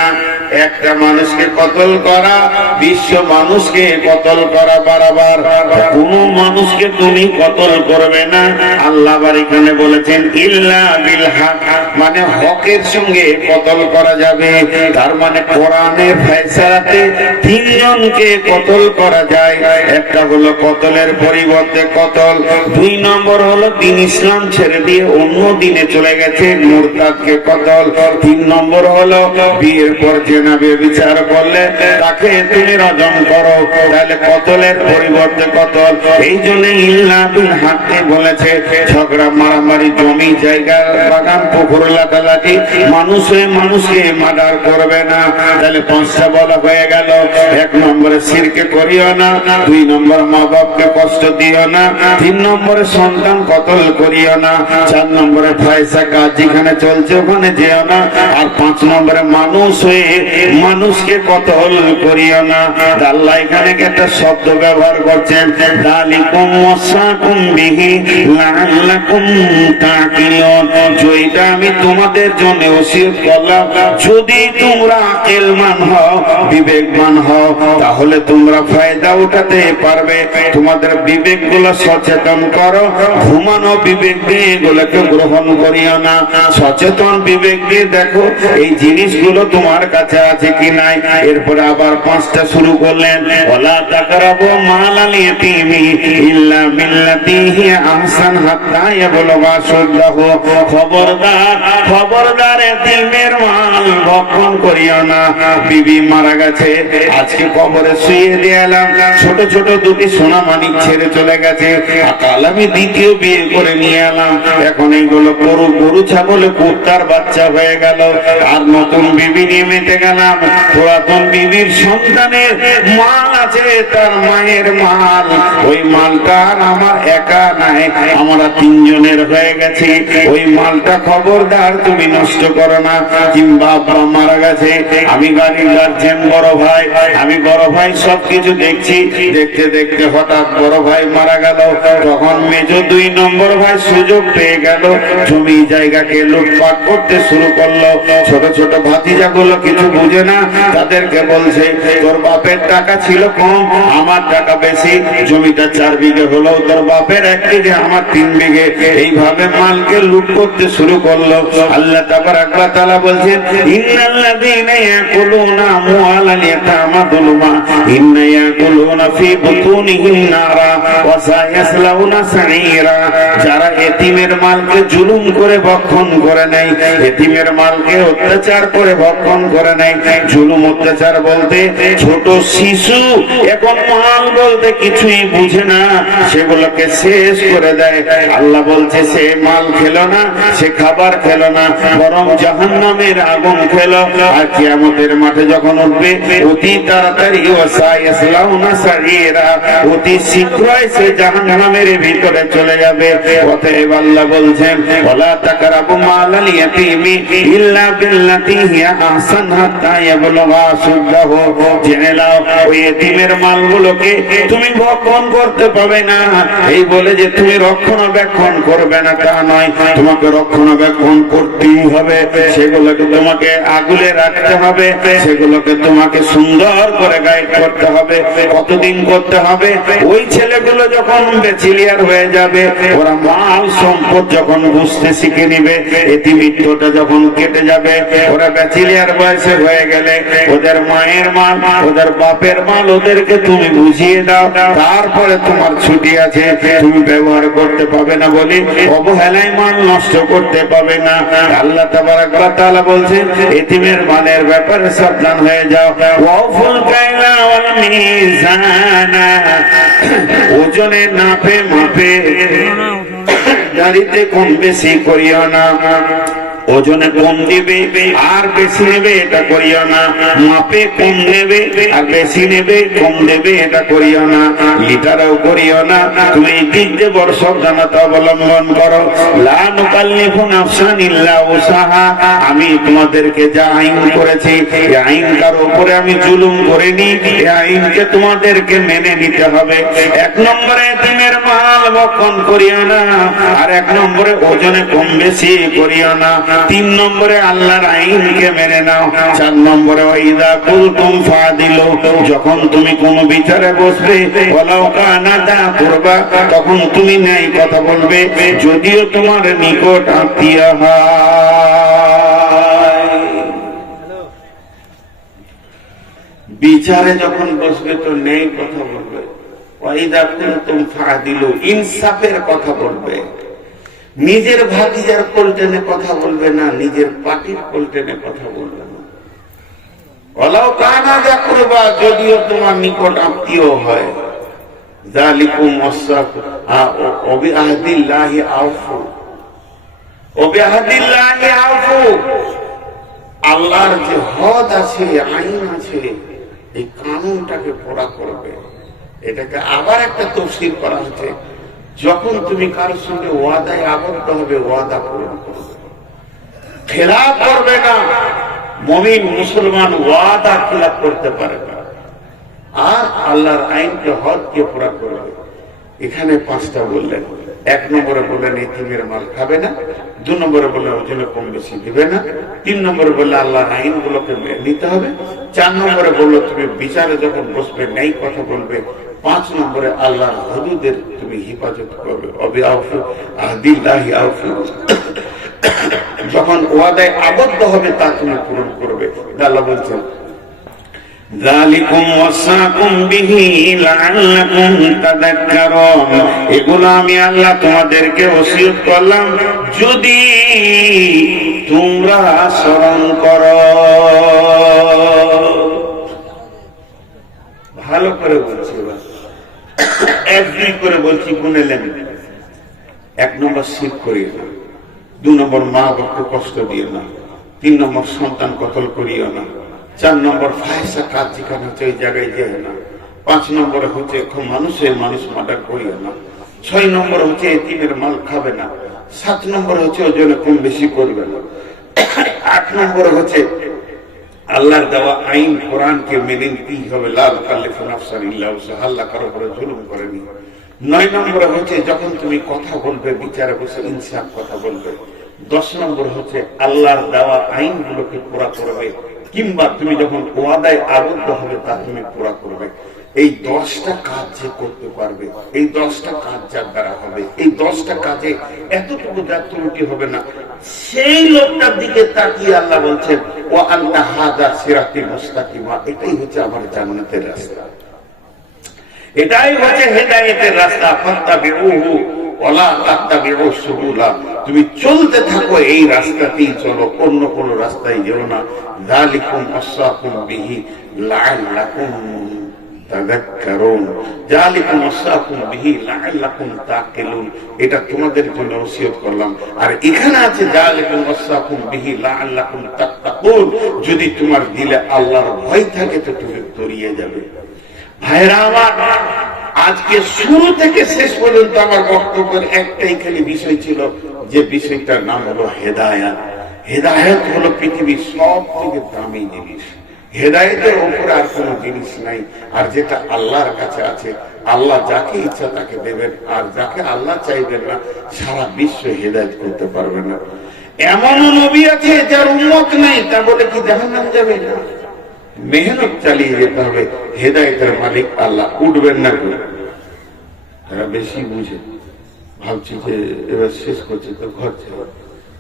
একটা মানুষকে কতল করা, বিশ্ব মানুষকে কতল করা বারবার, কোন মানুষকে তুমি কতল করবে না। আল্লাহ এখানে বলেছেন ইল্লা বিল হক, মানে হকের সঙ্গে কতল করা যাবে। তার মানে কোরআনের ফয়সালাতে তিনজনকে কতল করা যায়। একটা হলো কতলের পরিবর্তে কতল, দুই নম্বর হলো দিন ইসলাম ছেড়ে দিয়ে অন্য দিনে চলে গেছে মুরতাদকে কতল, তিন নম্বর হলো বিয়ের পর জেনা বিচার করলে তাকে তুমি রজম করো, তাহলে কতলের পরিবর্তে কতল। এই জন্য ইল্লা বিল হাক্কি বলেছে। ঝগড়া মারামারি, জমি জায়গা বাগান পুকুর লাগালাগি, মানুষ হয়ে মানুষকে মার্ডার করবে না। তাহলে পাঁচটা বলা হয়ে গেল। এক নম্বরে শিরকে করিও না, দুই নম্বর মা বাপকে কষ্ট দিও না, তিন নম্বরে সন্তান কতল করিও না, চার নম্বরে পয়সা কাজ যেখানে চলছে ওখানে যেও না, আর পাঁচ নম্বরে মানুষ হয়ে মানুষকে কতল করিও না। আল্লাহ এখানে একটা শব্দ ব্যবহার করছেন, যালিকুম ওয়াসাকুম বিহি লাআল্লাকুম তাকিলুন। যেটা আমি তোমাদের জন্য ওসিয়ত করলাম, যদি তোমরা আকলমান হও, বিবেকবান হও, তাহলে তোমরা ফায়দা উঠাতে পারবে। তোমাদের বিবেকগুলো সচেতন করো, ঘুমানো বিবেক দিয়ে এগুলোকে গ্রহণ করিও না। সচেতন বিবেক দিয়ে দেখো এই জিনিসগুলো তোমার কাছে আছে কি নাই। এরপরে আবার পাঁচটা শুরু করলেন, ওয়ালা তাকরাবু মালাল ইয়াতীমি ইল্লা বিল্লাতী হিয়া আহসান হাত্তা ইয়াবলুগা শুদ্দাহু। খবরদার, খবরদার, এতিমের মাল ভক্ষণ করিও না। বিবি মারা গেছে, আজকে কবরে শুয়ে দিয়ে এলাম, ছোট ছোট দুটি সোনা মানিক ছেড়ে চলে গেছে, কাল আমি দ্বিতীয় বিয়ে করে নিয়ে এলাম, এখন এইগুলো গরু গরু ছাগলে কুত্তার বাচ্চা হয়ে গেল, আর নতুন বিবি নিয়ে মেতে গেল, গেলাম, পুরাতন বিবির সন্তানের মাল আছে, তার মায়ের মাল, ওই মালটা আর আমার একা নাই, আমরা তিনজনের হয়ে গেছি। ওই মালটা খবরদার তুমি নষ্ট করো না। কিংবা বাবা মারা গেছে, আমি গাড়ির গার্জেন, বড় ভাই, আমি বড় ভাই সবকিছু দেখছি, দেখতে দেখতে হঠাৎ বড় ভাই মারা গেল। তখন মেজো 2 নম্বর ভাই সুযোগ পেয়ে গেল, জমি জায়গাকে লুটপাট করতে শুরু করলো। ছোট ছোট ভাতিজা গুলো কিছু বুঝে না, তাদেরকে বলছে তোর বাপের টাকা ছিল কম, আমার টাকা বেশি, জমিটা 4 বিঘে হলো, তোর বাপের 1 বিঘে, আমার 3 বিঘে। এইভাবে মালকে লুট করতে শুরু করলো। আল্লাহ তাবারাক ওয়া তাআলা বলছেন, ইন্নাল্লাযীনা ইয়াকুলুনা আমওয়ালাল ইয়াতামা যুলমা ইন্না ইয়াকুলুনা ফী বুতুনিহিম নারা ওয়া সায়াসলাউনা সাঈরা। যারা এতিমের মালকে জুলুম করে ভক্ষণ করে নেয়, এতিমের মালকে অত্যাচার করে ভক্ষণ করে নেয়। জুলুম অত্যাচার বলতে ছোট শিশু এখন মাল বলতে কিছুই বুঝে না, সেগুলোকে শেষ করে দেয়। আল্লাহ বলছে সে মাল খেলো না, সে খাবার খেলো না, বরং জাহান্নামের আগুন খেলো। আর কিয়ামতের মাঠে যখন উঠবে অতি তাড়াতাড়ি ওয়াসায়াসলাউনা সাঈরা, অতি শীঘ্রই সে জাহান্নামের ভিতরে চলে যাবে। অতএব আল্লাহ বলছেন, ওয়ালা তাকরাবু মালাল ইয়াতীমি ইল্লা বিল্লাতী হিয়া আহসান হাত্তা ইয়াবলুগা আশুদ্দাহু। জেনে নাও ওই এতিমের মালগুলোকে তুমি ভক্ষণ করতে পাবে না। এই বলে যে তুমি রক্ষণাবেক্ষণ করবে না তা নয়, তোমাকে রক্ষণাবেক্ষণ করতেই হবে। সেগুলোকে তোমাকে আগলে রাখতে হবে, সেগুলোকে তোমাকে সুন্দর করে গাইড করতে হবে। কতদিন করতে হবে? ওই ছেলেগুলো যখন ব্যাচেলিয়ার হয়ে যাবে, ওরা মাল সম্পদ যখন বুঝতে শিখে নিবে, এতিমিত্বটা যখন কেটে যাবে, ওরা ব্যাচেলিয়ার বয়সে হয়ে গেলে ওদের মায়ের মাল, ওদের বাপের মাল ওদেরকে তুমি বুঝিয়ে দাও। তারপরে তোমার ছুটি আছে, তুমি ব্যবহার করতে পাবে না বলে অবহেলায় মাল নষ্ট করতে পাবে না। আল্লাহ তাবারাক ওয়া তাআলা বলছেন, এতিমের মালের ব্যাপারে সাবধান হয়ে যাও। ওয়াফুল কাইলা ওয়াল মিজানা, ওজনে নাপে মাপে, গাড়িতে কম বেশি করিও না। ওজনে কম দিবে আর বেশি নেবে এটা করিও না, মাপে কম নেবে আর বেশি নেবে, কম দেবে এটা করিও না, লিটারেও করিও না। তুমি এই দিক দিয়ে বড় সাবধানতা অবলম্বন করো। লা নুকাল্লিফু নাফসান ইল্লা উসাহা, আমি তোমাদেরকে যা আইন করেছি এই আইনটার উপরে আমি জুলুম করিনি, এই আইনকে তোমাদেরকে মেনে নিতে হবে। 1 নম্বরে এতিমের মাল ভক্ষণ করিও না, আর 1 নম্বরে ওজনে কম বেশি করিও না। 3 নম্বরে আল্লাহর আইনকে মেনে নাও। 4 নম্বরে ওয়াইদা কুলতুম ফাদিলু, যখন তুমি কোন বিচারে বসবে, ওয়ালাউ কানা দা কুরবা, তখন তুমি ন্যায় কথা বলবে, যদিও তোমার নিকট আত্মীয় হয়। বিচারে যখন বসবে তো ন্যায় কথা বলবে। ওয়াইদা কুলতুম ফাদিলু, ইনসাফের কথা বলবে। নিজের ভাতিজার কোলটেনে কথা বলবে না, নিজের পার্টির কোলটেনে কথা বলবে না। ওয়ালাউ কানা যা কুরবা, যদিও তোমার নিকট আত্মীয় হয়। যালিকুম ওয়াসাকুম বিআহদিল্লাহি আউফু, বিআহদিল্লাহি আউফু। আল্লাহর যে হদ আছে, আইন আছে, এই কানুনটাকে পুরা করবে। এটাকে আবার একটা তাফসীর করা হচ্ছে, যখন তুমি কারোর সঙ্গে ওয়াদায় আবদ্ধ হবে, ওয়াদা পূরণ করবে, খেলাফ করবে না। মুমিন মুসলমান ওয়াদা খেলাফ করতে পারে না, আর আল্লাহর আইনকে হদকে পুরা করবে। এখানে 5টা বললেন। 1 নম্বরে বললেন এতিমের মাল খাবে না, 2 নম্বরে বললেন ওজনে কম বেশি দিবে না, 3 নম্বরে বললেন আল্লাহর আইনগুলোকে নিতে হবে, 4 নম্বরে বললো তুমি বিচারে যখন বসবে ন্যায় কথা বলবে, 5 নম্বরে আল্লাহর হুদুদের তুমি হিফাজত করবে। যখন ওয়াদায় আবদ্ধ হবে তা তুমি পূরণ করবে। আল্লাহ বলছেন, যালিকুম ওয়াসাকুম বিহি লাআল্লাকুম তাযাক্কারুন, এগুলো আমি আল্লাহ তোমাদেরকে ওসিয়ত করলাম যদি তোমরা স্মরণ করো। ভালো করে বলছি, 1-2 করে বলছি, গুনেলেন। 1 নম্বর শিরক করিও না, 2 নম্বর মা বাবাকে কষ্ট দিও না, 3 নম্বর সন্তান কতল করিও না, 4 নম্বর ফাহিশা কাজ যেখানে হচ্ছে ওই জায়গায় যেও না। 5 নম্বরে হচ্ছে খুব মানুষ মার্ডার করিও না। 6 নম্বর হচ্ছে এতিমের মাল খাবে না। 7 নম্বর হচ্ছে ওজনে কম বেশি করবে না। 8 নম্বর হচ্ছে আল্লাহর দেওয়া আইন কোরআনকে মেনে নিতেই হবে, লা ইউকাল্লিফু নাফসান ইল্লা উসআহা, আল্লাহ কারো উপরে জুলুম করেনি। 9 নম্বরে হচ্ছে যখন তুমি কথা বলবে বিচারে বসে ইনসাফ কথা বলবে। 10 নম্বর হচ্ছে আল্লাহর দেওয়া আইনগুলোকে পুরা করবে, কিংবা তুমি যখন ওয়াদায় আবদ্ধ হবে তা তুমি পুরা করবে। এই 10টা কাজ যে করতে পারবে, এই 10টা কাজ যার দ্বারা হবে, এই 10টা কাজে এতটুকু যার ত্রুটি হবে না, সেই লোকটার দিকে তাকিয়ে আল্লাহ বলছেন ওয়া আন্না হাযা সিরাতি মুস্তাকিমা, এটাই হচ্ছে আমার জান্নাতের রাস্তা, এটাই হচ্ছে হেদায়েতের রাস্তা। ফাত্তাবিউহু ওয়ালা তাত্তাবিউস সুবুলা, তুমি চলতে থাকো এই রাস্তাতেই চলো, অন্য কোন রাস্তায় যেও না। যালিকুম ওয়াসাকুম বিহি লাআল্লাকুম তাযাক্কারুন, যালিকুম ওয়াসাকুম বিহি লাআল্লাকুম তাকিলুন, এটা তোমাদের জন্য ওসিয়ত করলাম। আর এখানে আছে যালিকুম ওয়াসাকুম বিহি লাআল্লাকুম তাত্তাকুন, যদি তোমার দিলে আল্লাহর ভয় থাকে তো তুমি তরিয়ে যাবে। ভাইরা আমার, আজকে শুরু থেকে শেষ পর্যন্ত আমার বক্তব্যের একটাই খালি বিষয় ছিল, যে বিষয়টার নাম হলো হেদায়েত। হেদায়েত হলো পৃথিবীর সব থেকে দামি জিনিস। হেদায়েতের উপরে আর কোন জিনিস নাই। আর যেটা আল্লাহর কাছে আছে, আল্লাহ যাকে ইচ্ছা তাকে দেবেন, আর যাকে আল্লাহ চাইবেন না সারা বিশ্ব হেদায়েত করতে পারবে না। এমন নবী আছে যার উম্মত নেই, তা বলে কি জাহান্নামে যাবে না? মেহনত চালিয়ে যেতে হবে। হেদায়েতের মালিক আল্লাহ, উঠবেন না করে। তারা বেশি বুঝে, ভাবছি যে এবার শেষ করছে তো ঘর ছেড়ে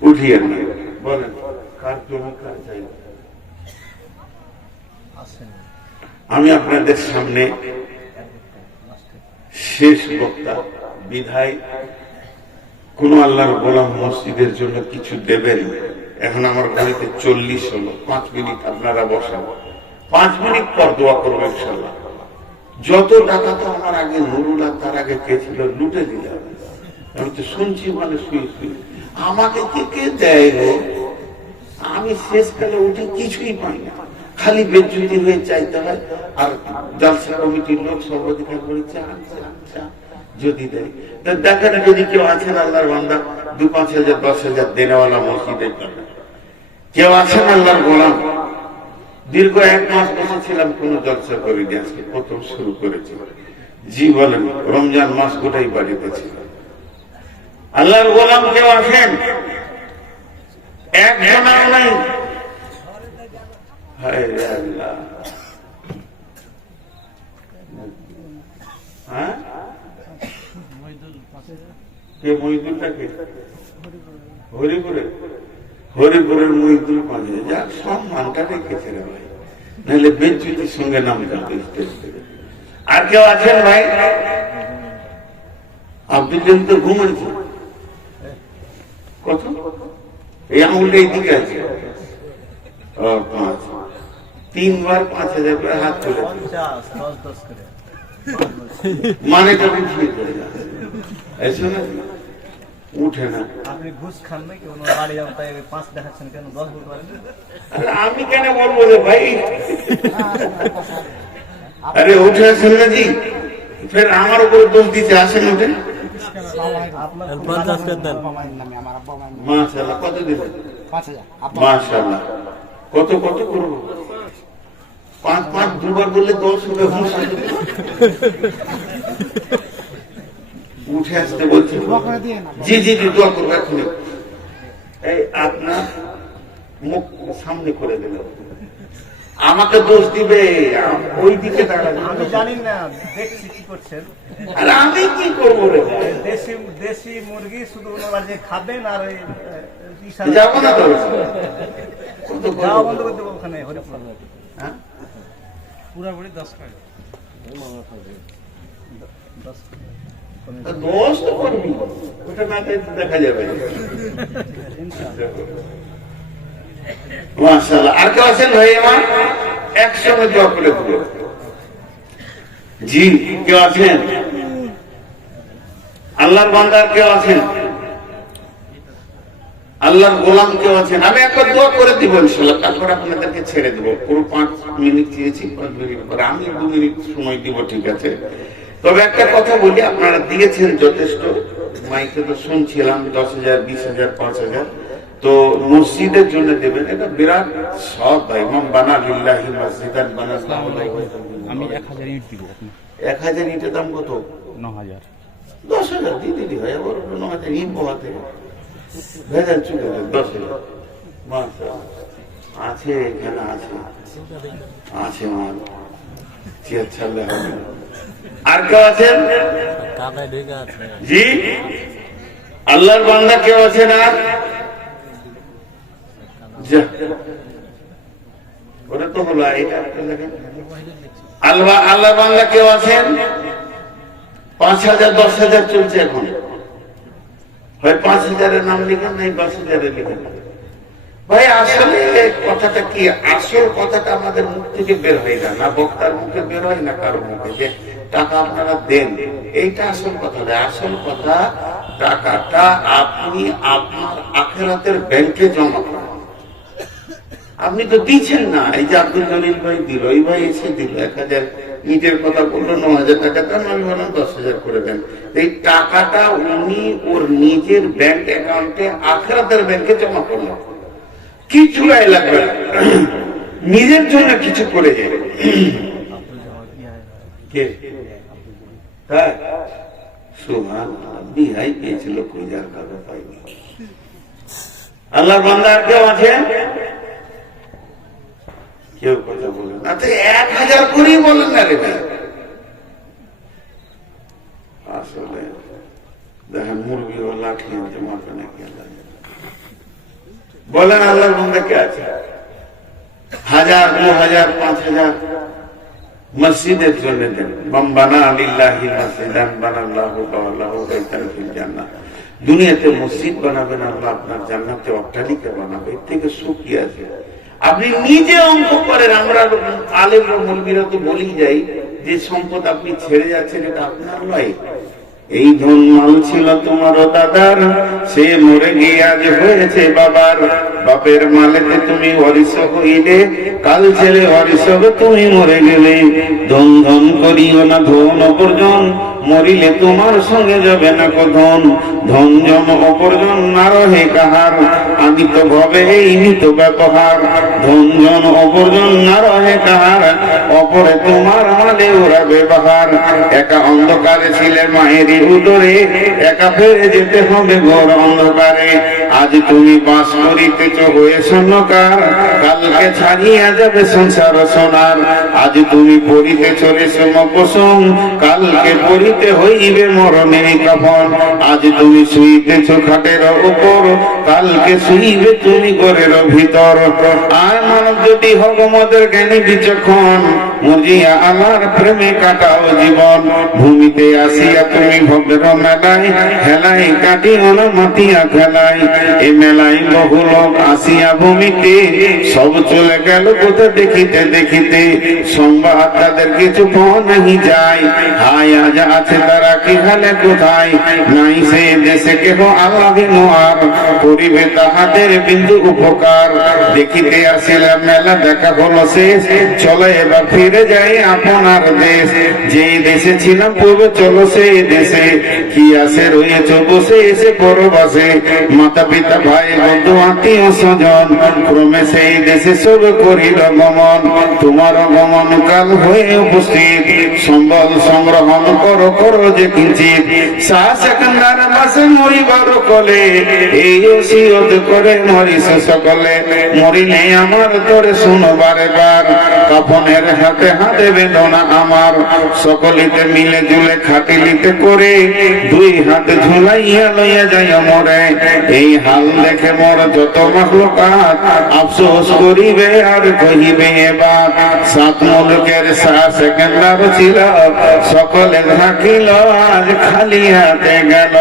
উঠিয়ে না। বলেন কার জমি কার চাই? আমি আপনাদের সামনে শেষ বক্তা, বিধায় কোন আল্লাহর গোলাম মসজিদের জন্য কিছু দেবেন। এখন আমার গাড়িতে 40 হলো, 5 মিনিট আপনারা বসান, 5 মিনিট পর দোয়া করবো ইনশাল্লাহ। যত টাকা তো আমার আগে নুরুল্লাহ, তার আগে কে ছিল, লুটে দিল। আমি তো শুনছি মানে শুয়ে শুয়ে, আমাকে কে কে দেয় গো? আমি শেষকালে উঠে কিছুই পাই না, খালি বেজ্জতি হয়ে চাইতে হয়। আর জলসা কমিটির লোক সর্বাধিকার করেছে, আচ্ছা যদি দেয় দেখেন, যদি কেউ আছেন আল্লাহর বান্দা 2-5 হাজার 10 হাজার দেনেওয়ালা মসজিদের জন্য, কেউ আছেন আল্লাহর গোলাম? দীর্ঘ 1 মাস বসেছিলাম, কোন জলসা করিনি, আজকে প্রথম শুরু করেছি। জি বলেন, রমজান মাস গোটাই বাড়িতে ছিল। আল্লাহর গোলাম কেউ আসেন? একজনও নাই। হায় রে আল্লাহ, হ্যাঁ কে মহিদুলটাকে? হরিপুরের মহিদুল পাঁচে, যাক সম্মানটা রেখেছে রে ভাই, নাহলে বেজ্জতির সঙ্গে নাম যাবে। আর কেউ আছেন ভাই? আব্দুল জলিল তো ঘুমাইছে। কত? এই আঙুলটা এইদিকে আছে। 5 3বার 5,000 করে হাত তুলেছে, মানে তখন ঠিক হয়ে যাবে। উঠে না। আপনি ঘুষ খান নাকি? বাড়ি যান তাই 5 দেখাচ্ছেন কেন? 10 বলতে পারেন। আমি কেন বলবো রে ভাই? আরে উঠে আসেন না জি, ফের আমার উপরে দোষ দিতে আসেন। উঠে মাশাআল্লাহ, কত দিবেন? 5,000। মাশাআল্লাহ, কত কত করবো? 5 দুবার বললে 10 হবে। উঠে আসতে বলছি। জি জি জি, দোয়া করবো এখনই। এই আপনার মুখ সামনে করে দিল, আমাকে দোষ দিবে, ওই দিকে দাঁড়াবে। আমি জানি না, দেখছি কি করছেন। আর আমি কি করবো রে? দেশি মুরগি শুধু ওনারা যে খাবেন, আর যাবো না তো, যাওয়া বন্ধ করে দেবো ওখানে হরিপুর। হ্যাঁ পুরাপুরি 10 টাকা। 10 তো করবি, ওটা না দেখা যাবে। মাশাআল্লাহ, আর কেউ আছেন ভাই আমার? একসঙ্গে দোয়া করে দেবো। জি, কেউ আছেন? আল্লাহর বান্দার কেউ আছেন? আল্লাহর গোলাম কেউ আছেন? আমি একবার দোয়া করে দিব ইনশাআল্লাহ, তারপর আপনাদেরকে ছেড়ে দেবো। পুরো 5 মিনিট চেয়েছি, 5 মিনিট পরে আমি 2 মিনিট সময় দিব, ঠিক আছে? তবে একটা কথা বলি, আপনারা দিয়েছেন যথেষ্ট, মাইকে তো শুনছিলাম 10,000, 20,000, 5,000, তো মসজিদের জন্য দেবেন, এটা বিরাট সব ভাই। ইমাম বানা লিল্লাহি মসজিদান বানাল্লাহু লাহু। আমি 1000 ইট দিব। 1000 ইটের দাম কত? 9000। 10,000 দিয়ে দিলি হয়, আবার 9,000 ইট পাওয়াতে ভেজাল চুকে 10,000 আছে, এখানে আছে, আছে মাল চেয়ার ছাড়লে হবে না। আর কেউ আছেন? জি, আল্লাহর বান্দা কেউ আছে না? ওটা তো হলো, আল্লাহ আল্লাহ বান্দা কেউ আছেন? 5,000, 10,000 চলছে এখন, হয় 5,000-এর নাম লিখেন, নাই 10,000-এর লিখেন। ভাই আসলে কথাটা কি, আসল কথাটা আমাদের মুখ থেকে বের হয় না, না বক্তার মুখে বের হয়, না কারো মুখে, যে টাকা আপনারা দেন, এইটা আসল কথা নয়। আসল কথা, টাকাটা আপনি আপনার আখিরাতের ব্যাংকে জমা করেন। আপনি তো দিচ্ছেন না। এই যে আব্দুল জলিল ভাই দিল, এই ভাই এসে দিল 1,000 ইটের কথা বললো, 9,000 টাকা দাম, আমি বললাম 10,000 করে দেন। এই টাকাটা উনি ওর নিজের ব্যাংক অ্যাকাউন্টে আখিরাতের ব্যাংকে জমা করলো, কিছু গায়ে লাগবে না, নিজের জন্য কিছু করে যাবে। হ্যাঁ, সুবহানাল্লাহ, বিহাই পেয়েছিল, কইজার কারো পাইনি। আল্লাহর বান্দা আর কেউ আছে? কেউ কথা বলেন না, 1,000 করেই বলেন না রে ভাই। আসলে দেখেন মুরগি ও লাঠি মাথা নাকি বলেন, আল্লাহর বান্দা কে আছে? 1,000, 2,000, 5,000 মসজিদের জন্য দেন। মান বানা লিল্লাহি মসজিদান বানাল্লাহু লাহু বাইতান ফিল জান্নাহ। দুনিয়াতে মসজিদ বানাবেন, আল্লাহ আপনার জান্নাতে অট্টালিকা বানাবে, এর থেকে সুখ কি আছে? আপনি নিজে অঙ্ক করেন। আমরা আলেম ও মুলবিরা তো বলি যাই যে সম্পদ আপনি ছেড়ে যাচ্ছেন, এটা আপনার নয়। এই ধন মাল ছিল তোমার দাদার, সে মরে গিয়ে আজ হয়েছে বাবার। বাপের মালেতে তুমি ওয়ারিশ হইলে, কাল ছেলে ওয়ারিশ হবে তুমি মরে গেলে। ধন ধন করিও না ধন অপরজন, মরিলে তোমার সঙ্গে যাবে না ধন। ধন জন অপরজন না রহে কাহার, আমি তো ভবে এই নিত ব্যবহার। ধন জন অপরজন না রহে কাহার, অপরে তোমার মালে ওরা ব্যবহার। একা অন্ধকারে ছিলে মায়ের উদরে, একা ফেরে যেতে হবে ঘোর অন্ধকারে। আজ তুমি বাস করিতেছ হয়ে শূন্যকার, কালকে ছাড়িয়া যাবে সংসার সোনার। আজ তুমি পড়িতেছ রেশম পোষণ, কালকে পড়িতে হইবে মরণের কাফন। আজ তুমি শুইতেছ খাটের উপর, কালকে শুইবে তুমি ঘরের ভিতর। আর মানব যদি হব মদের জ্ঞানী বিচক্ষণ, মজিয়া আমার প্রেমে কাটাও জীবন। ভূমিতে আসিয়া তুমি ভদ্র মেলায়, হেলাই কাটিও না মাতিয়া খেলাই। এ মেলায় বহু লোক আসিয়া ভূমিতে, সব চলে গেল কোথা দেখিতে দেখিতে। সংবাদ তাদের কিছু পাওয়া নাহি যায়, হায় আজ আছে তারা কি হালে কোথায়। নাই সে দেশে কেহ আল্লাহ নোয়ার, করিবে তাহাদের বিন্দু উপকার। দেখিতে আসিলাম মেলা দেখা হলো শেষ, চলো এবার ফিরে যাই আপনার দেশ। যে দেশে ছিলাম পূর্বে চলো সেই দেশে, কি আসে রয়েছ বসে এসে পরবাসে। মাতা পিতা ভাই বন্ধু আত্মীয় স্বজন, ক্রমে সেই দেশে সব করিল গমন। তোমার গমন কাল হয়ে উপস্থিত, সম্বল সংগ্রহণ করো করো যে কিঞ্চিত। শাহ সেকেন্দার বাসে মরিবার কলে, এই ওসিয়ত করে মরিস সকলে। মরিলে আমার তোরে শুনো বারে বার, কাফনের হাতে হাতে বেদনা আমার। সকলিতে মিলে জুলে খাটিলিতে করে, 2 হাত ঝুলাইয়া লইয়া যাই মরে। এই হাল দেখে মোর যত মাখলুকাত, আফসোস করিবে আর কহিবে এবার। 7 মুলুকের শাহ সেকেন্দার ছিল, সকলে থাকিল আজ খালি হাতে গেল।